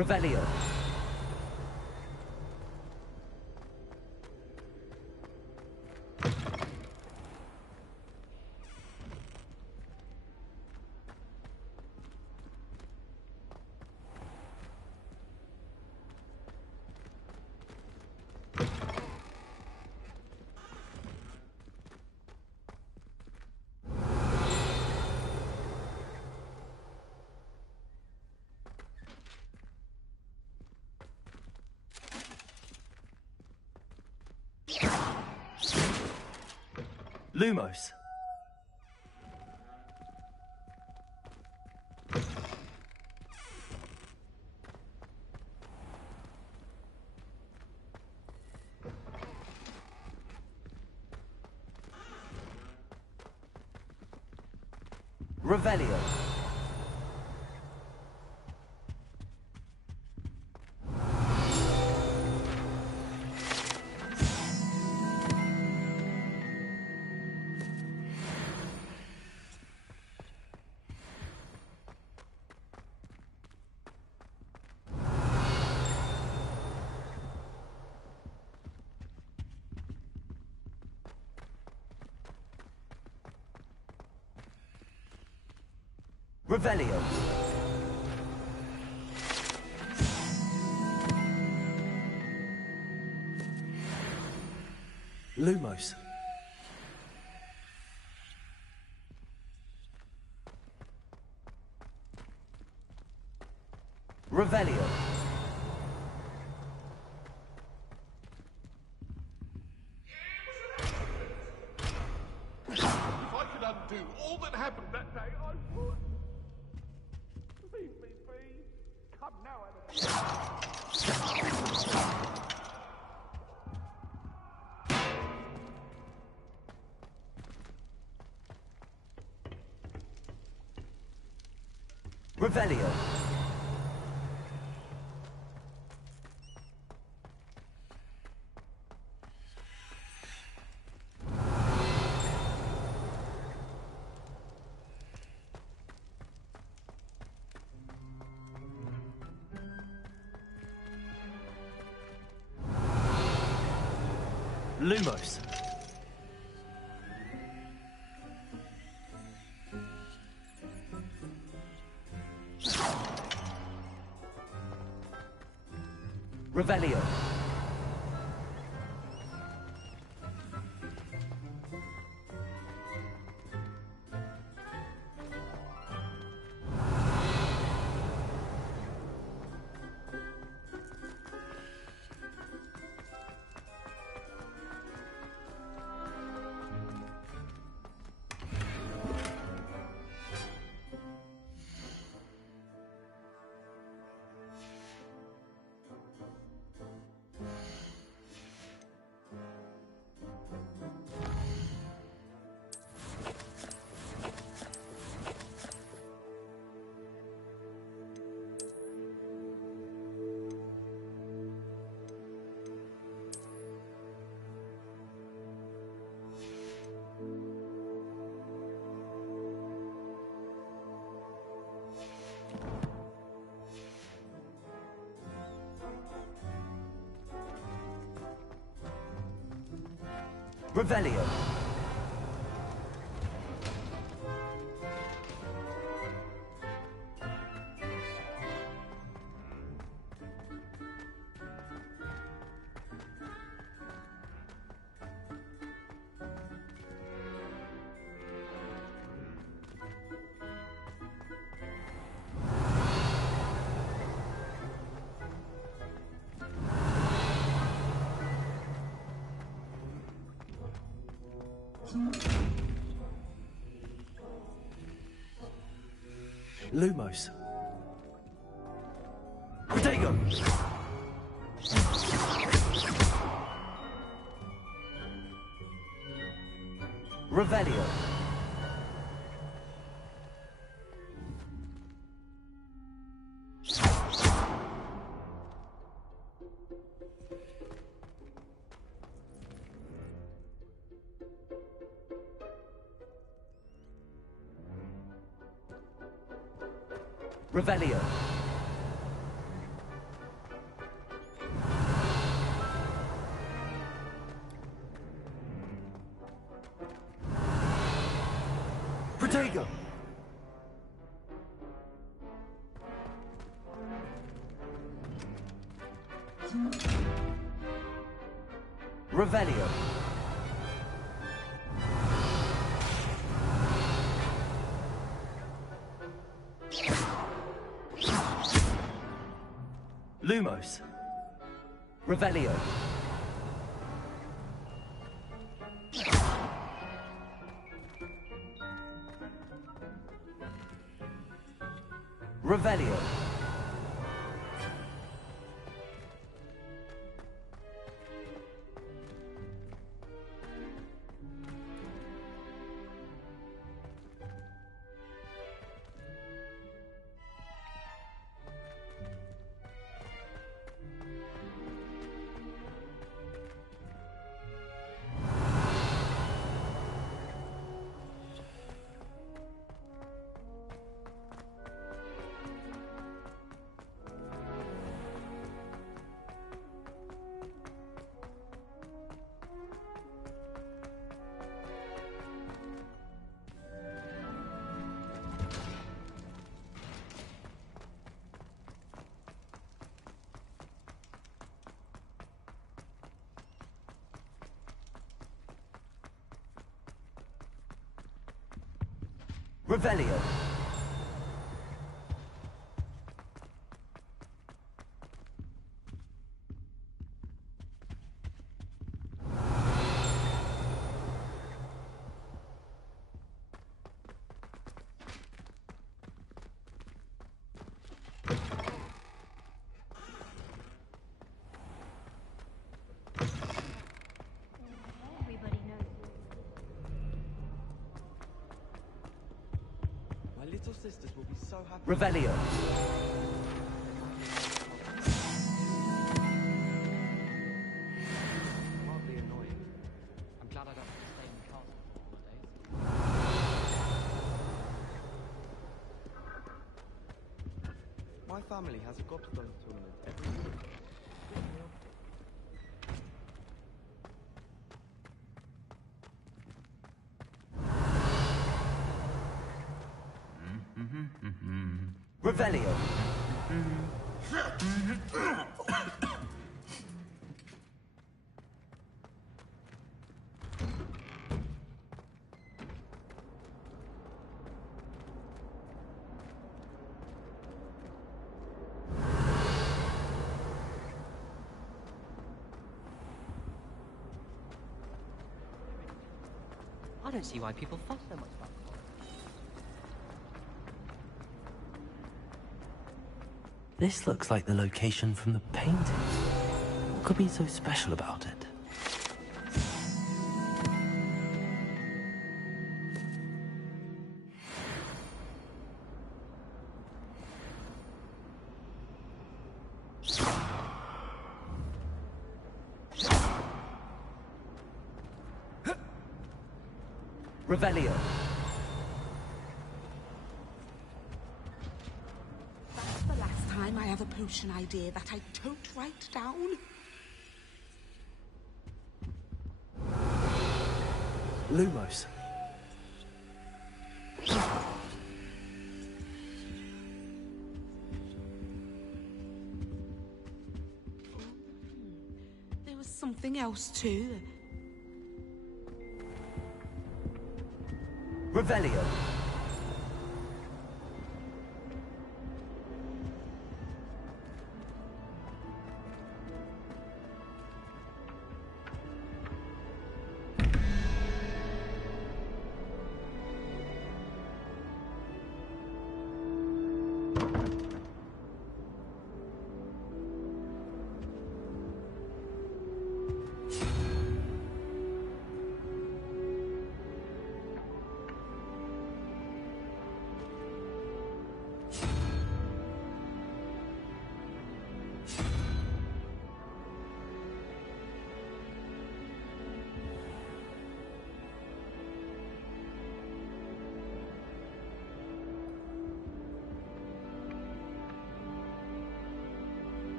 Revelio. Lumos. Revelio. Revelio. Lumos. Revelio. If I could undo all that happened that day, I would. Leave me be. Come now, Revelio. Lumos. Revelio. Revelio. Lumos. Protego. Revelio. Revelio. Protego. Revelio. Lumos. Revelio. Revelio. Revelio. little sisters will be so happy. Revelio. Hardly annoying. I'm glad I don't have to stay in the castle for holidays. My family has a gobstone tournament every year. Revelio. I don't see why people fuss so much about color. This looks like the location from the painting. What could be so special about it? Revelio. That's the last time I have a potion idea that I don't write down. Lumos. There was something else too. Revelio.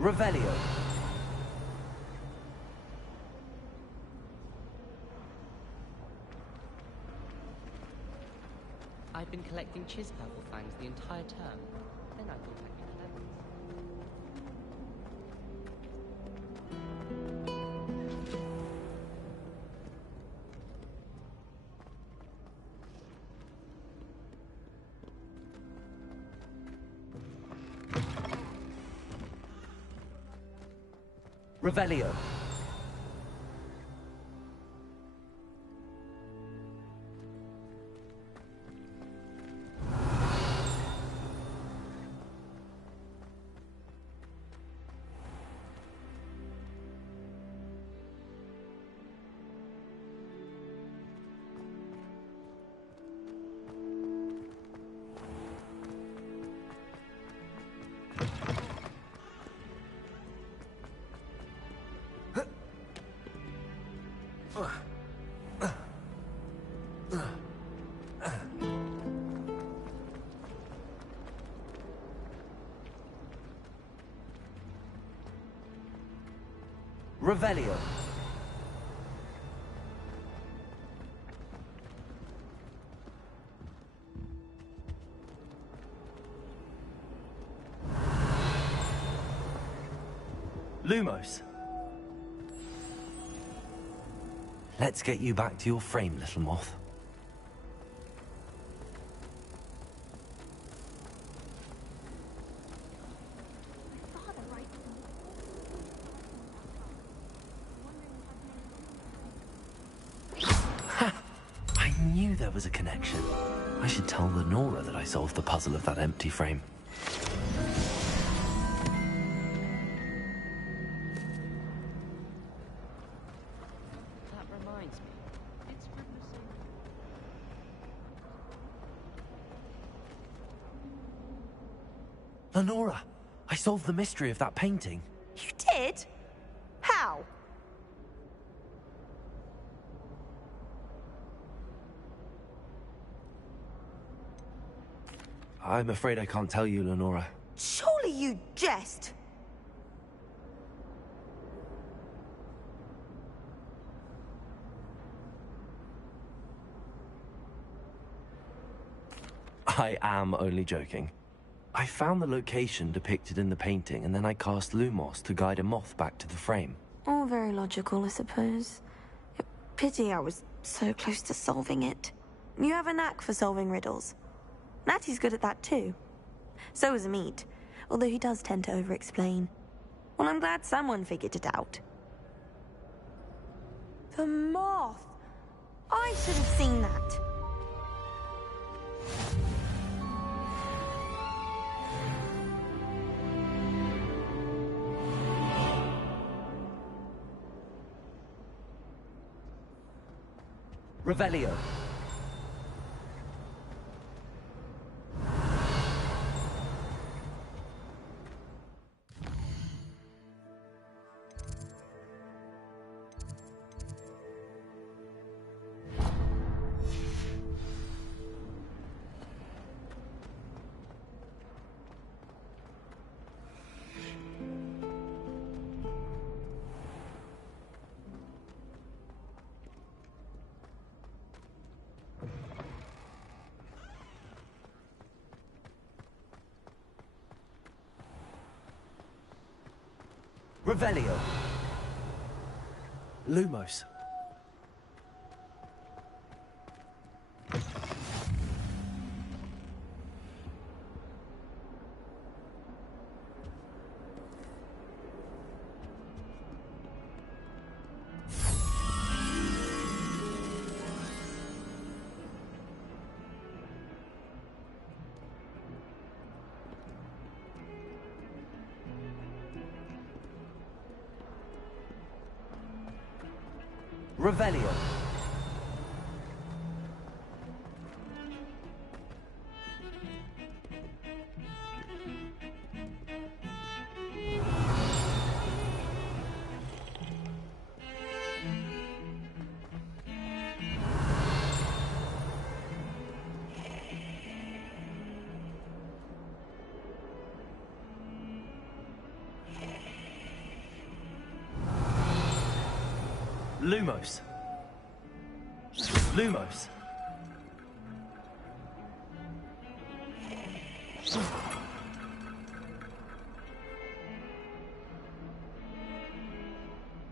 Revelio. I've been collecting Chiz purple fangs the entire term. Then I thought I'd be clever. Revelio. Revelio. Lumos. Let's get you back to your frame, little moth. serve as a connection. I should tell Lenora that I solved the puzzle of that empty frame. That reminds me. It's witnessing. Lenora! I solved the mystery of that painting. You did? How? I'm afraid I can't tell you, Lenora. Surely you jest. I am only joking. I found the location depicted in the painting, and then I cast Lumos to guide a moth back to the frame. All very logical, I suppose. Pity I was so close to solving it. You have a knack for solving riddles. Natty's good at that too. So is Amit, although he does tend to over-explain. Well, I'm glad someone figured it out. The moth! I should have seen that. Revelio. Revelio. Lumos. Revelio. Lumos. Lumos.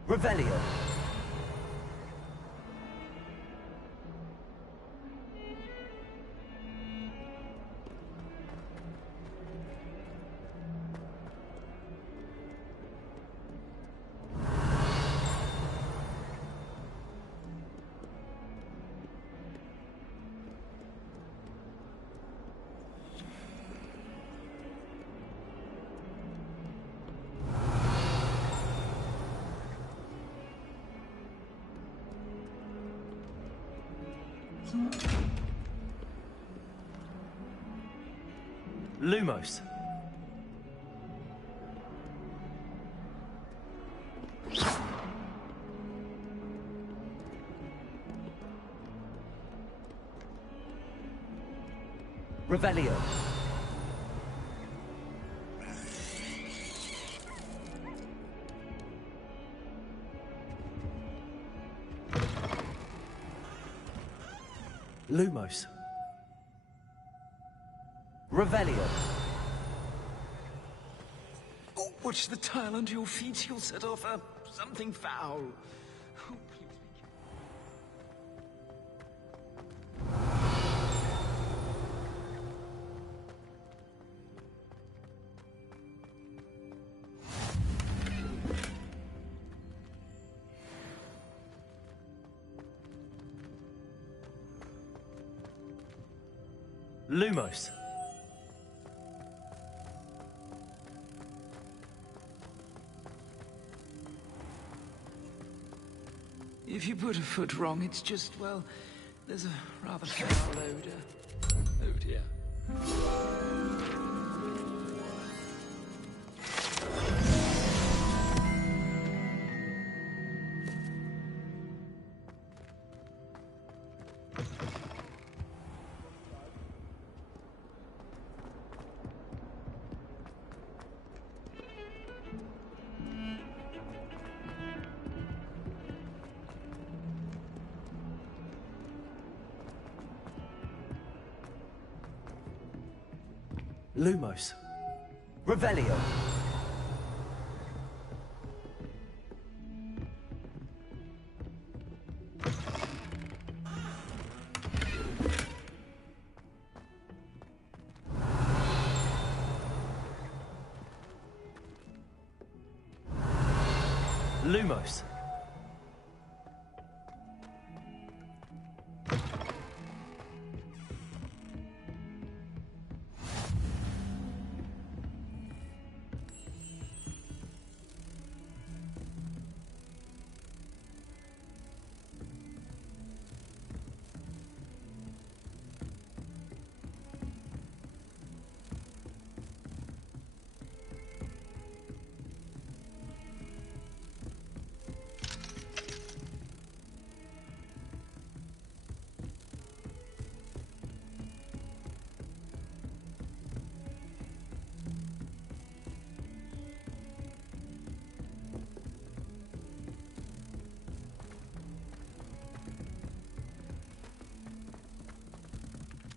Revelio. Lumos. Revelio. Lumos. Revelio. Oh, watch the tile under your feet. You'll set off something foul. Oh, please be careful. Lumos. If you put a foot wrong, it's just, well, there's a rather foul odor. Oh dear. Lumos. Revelio. Lumos.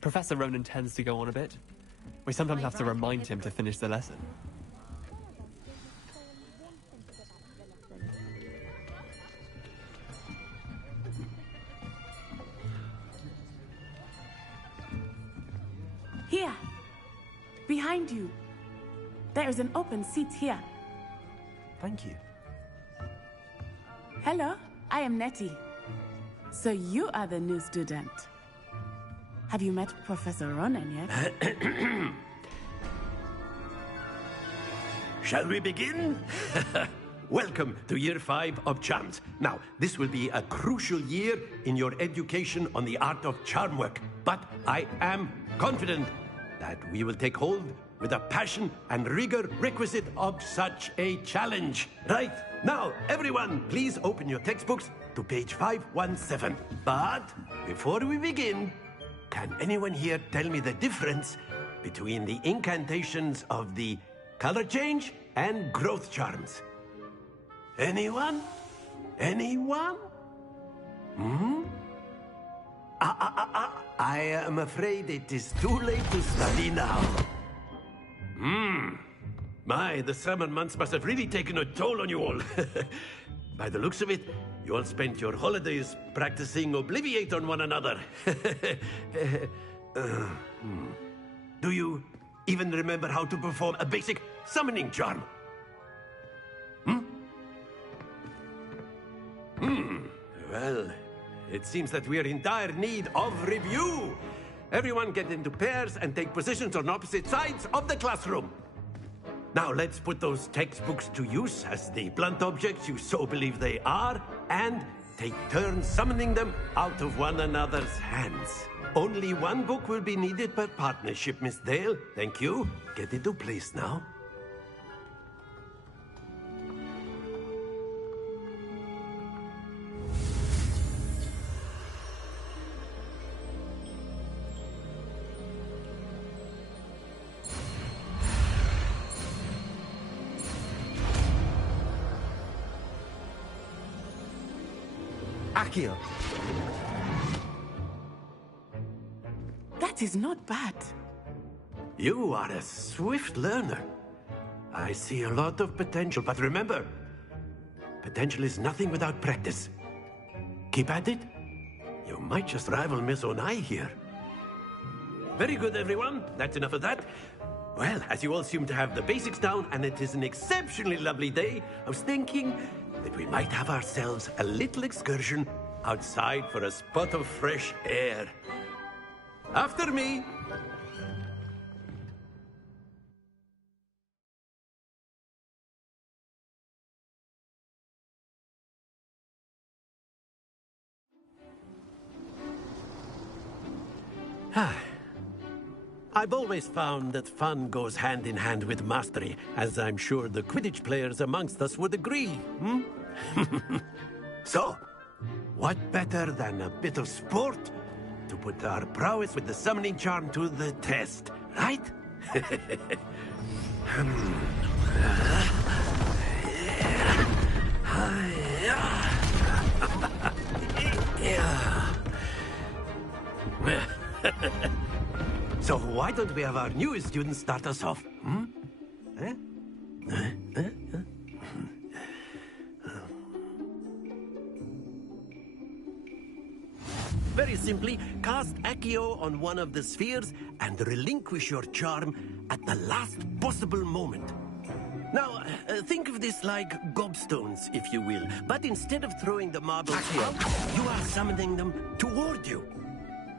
Professor Ronan tends to go on a bit. We sometimes have to remind him to finish the lesson. Here! Behind you! There is an open seat here. Thank you. Hello, I am Nettie. So you are the new student. Have you met Professor Ronan yet? Shall we begin? Welcome to Year 5 of Charms. Now, this will be a crucial year in your education on the art of charm work, but I am confident that we will take hold with the passion and rigor requisite of such a challenge. Right, now, everyone, please open your textbooks to page 517. But before we begin, can anyone here tell me the difference between the incantations of the color change and growth charms? Anyone? Anyone? Hmm? I am afraid it is too late to study now. My, the summer months must have really taken a toll on you all. By the looks of it, you all spent your holidays practicing Obliviate on one another. Do you even remember how to perform a basic summoning charm? Well, it seems that we are in dire need of review. Everyone get into pairs and take positions on opposite sides of the classroom. Now let's put those textbooks to use as the blunt objects you so believe they are, and take turns summoning them out of one another's hands. Only one book will be needed per partnership, Miss Dale. Thank you. Get into place now. Accio. That is not bad. You are a swift learner. I see a lot of potential, but remember, potential is nothing without practice. Keep at it. You might just rival Miss Onai here. Very good, everyone. That's enough of that. Well, as you all seem to have the basics down, and it is an exceptionally lovely day, I was thinking that we might have ourselves a little excursion outside for a spot of fresh air. After me. I've always found that fun goes hand in hand with mastery, as I'm sure the Quidditch players amongst us would agree, hmm? So, what better than a bit of sport to put our prowess with the summoning charm to the test, right? So why don't we have our newest student start us off? Hmm? Very simply, cast Accio on one of the spheres and relinquish your charm at the last possible moment. Now, think of this like gobstones, if you will. But instead of throwing the marbles out, you are summoning them toward you.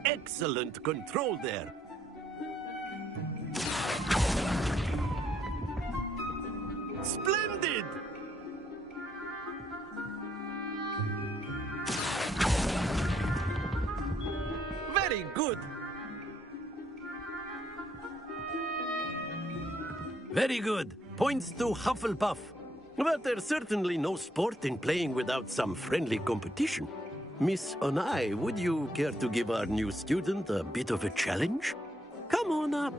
Excellent control there. Splendid! Very good. Very good. Points to Hufflepuff. But there's certainly no sport in playing without some friendly competition. Miss Onai, would you care to give our new student a bit of a challenge? Come on up.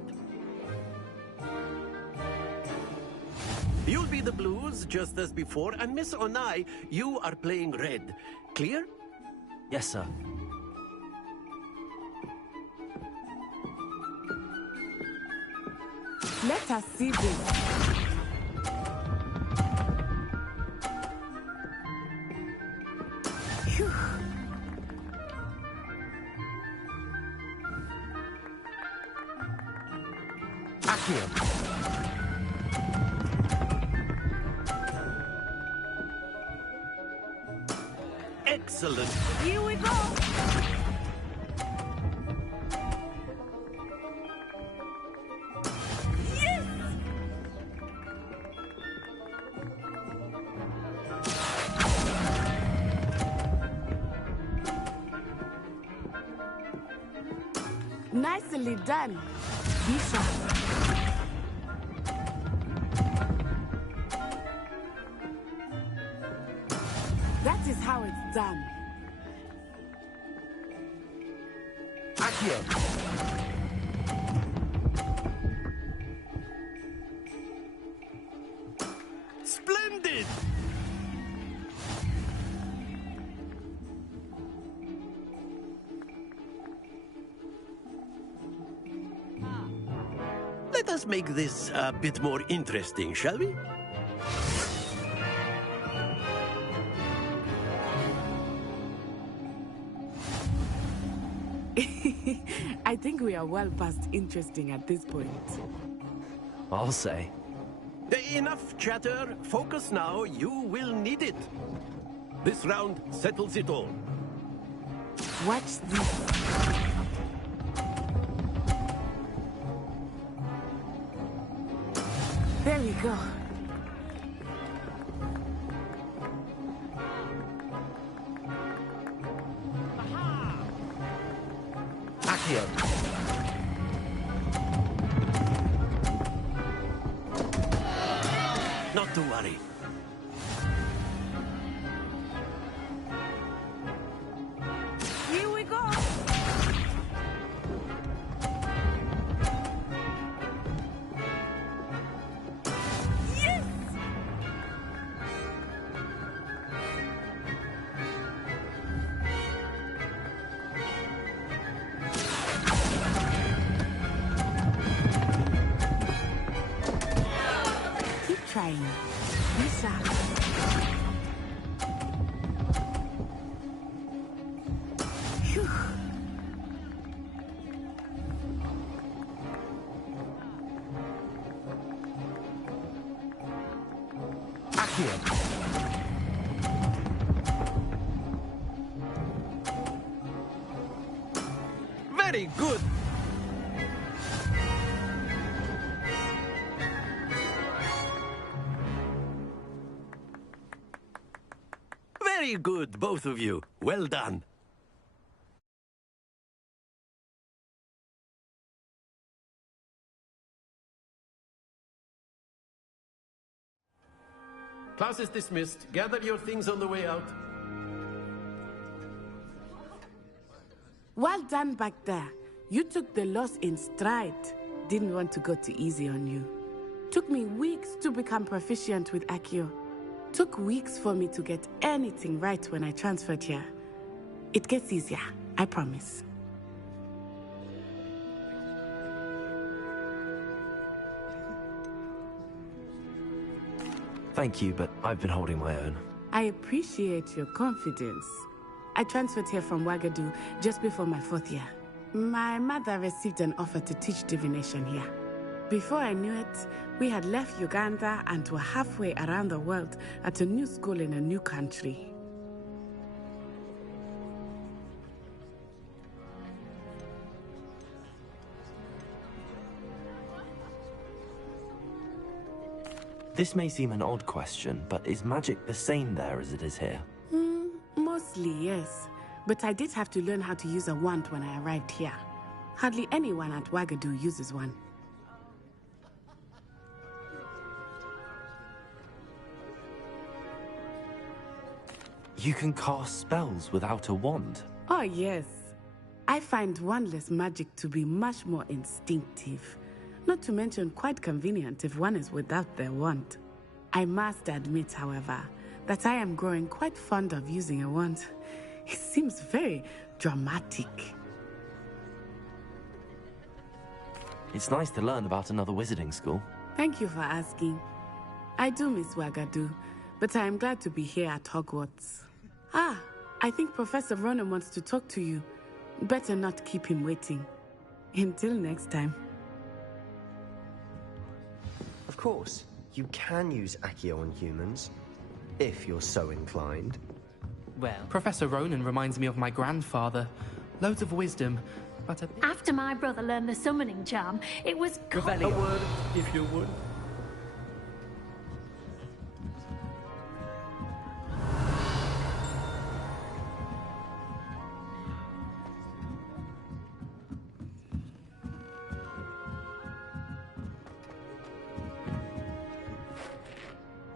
You'll be the blues, just as before, and Miss Onai, you are playing red. Clear? Yes, sir. Let us see this. Phew. Accio. Excellent. Here we go. Yes! Nicely done. Be sharp. That is how it's done. Accio. Splendid! Let us make this a bit more interesting, shall we? I think we are well past interesting at this point. I'll say. Enough chatter. Focus now. You will need it. This round settles it all. Watch this. There we go. Accio. Not to worry. Here we go. Yes! Keep trying. Be sharp. Phew. Accio. Very good. Very good, both of you. Well done. Class is dismissed. Gather your things on the way out. Well done back there. You took the loss in stride. Didn't want to go too easy on you. Took me weeks to become proficient with Accio. Took weeks for me to get anything right when I transferred here. It gets easier, I promise. Thank you, but I've been holding my own. I appreciate your confidence. I transferred here from Wagadu just before my 4th year. My mother received an offer to teach divination here. Before I knew it, we had left Uganda and were halfway around the world at a new school in a new country. This may seem an odd question, but is magic the same there as it is here? Mostly, yes. But I did have to learn how to use a wand when I arrived here. Hardly anyone at Wagadu uses one. You can cast spells without a wand? Oh, yes. I find wandless magic to be much more instinctive. Not to mention quite convenient if one is without their wand. I must admit, however, that I am growing quite fond of using a wand. It seems very dramatic. It's nice to learn about another wizarding school. Thank you for asking. I do miss Wagadu, but I am glad to be here at Hogwarts. Ah, I think Professor Ronan wants to talk to you. Better not keep him waiting. Until next time. Of course, you can use Accio on humans, if you're so inclined. Well, Professor Ronan reminds me of my grandfather. Loads of wisdom, but a bit... After my brother learned the summoning charm, it was... A word, if you would.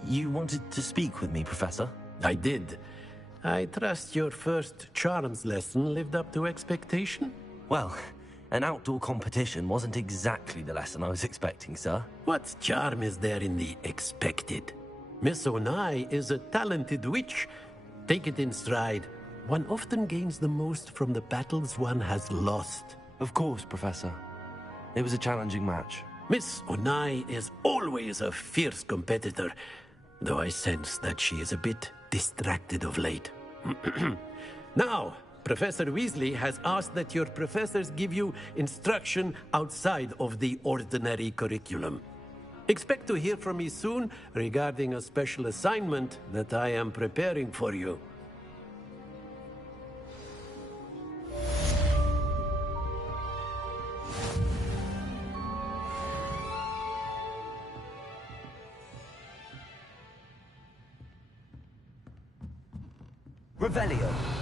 You wanted to speak with me, Professor? I did. I trust your first charms lesson lived up to expectation? Well, an outdoor competition wasn't exactly the lesson I was expecting, sir. What charm is there in the expected? Miss Onai is a talented witch. Take it in stride. One often gains the most from the battles one has lost. Of course, Professor. It was a challenging match. Miss Onai is always a fierce competitor, though I sense that she is a bit distracted of late. Now, Professor Weasley has asked that your professors give you instruction outside of the ordinary curriculum. Expect to hear from me soon regarding a special assignment that I am preparing for you. Revelio.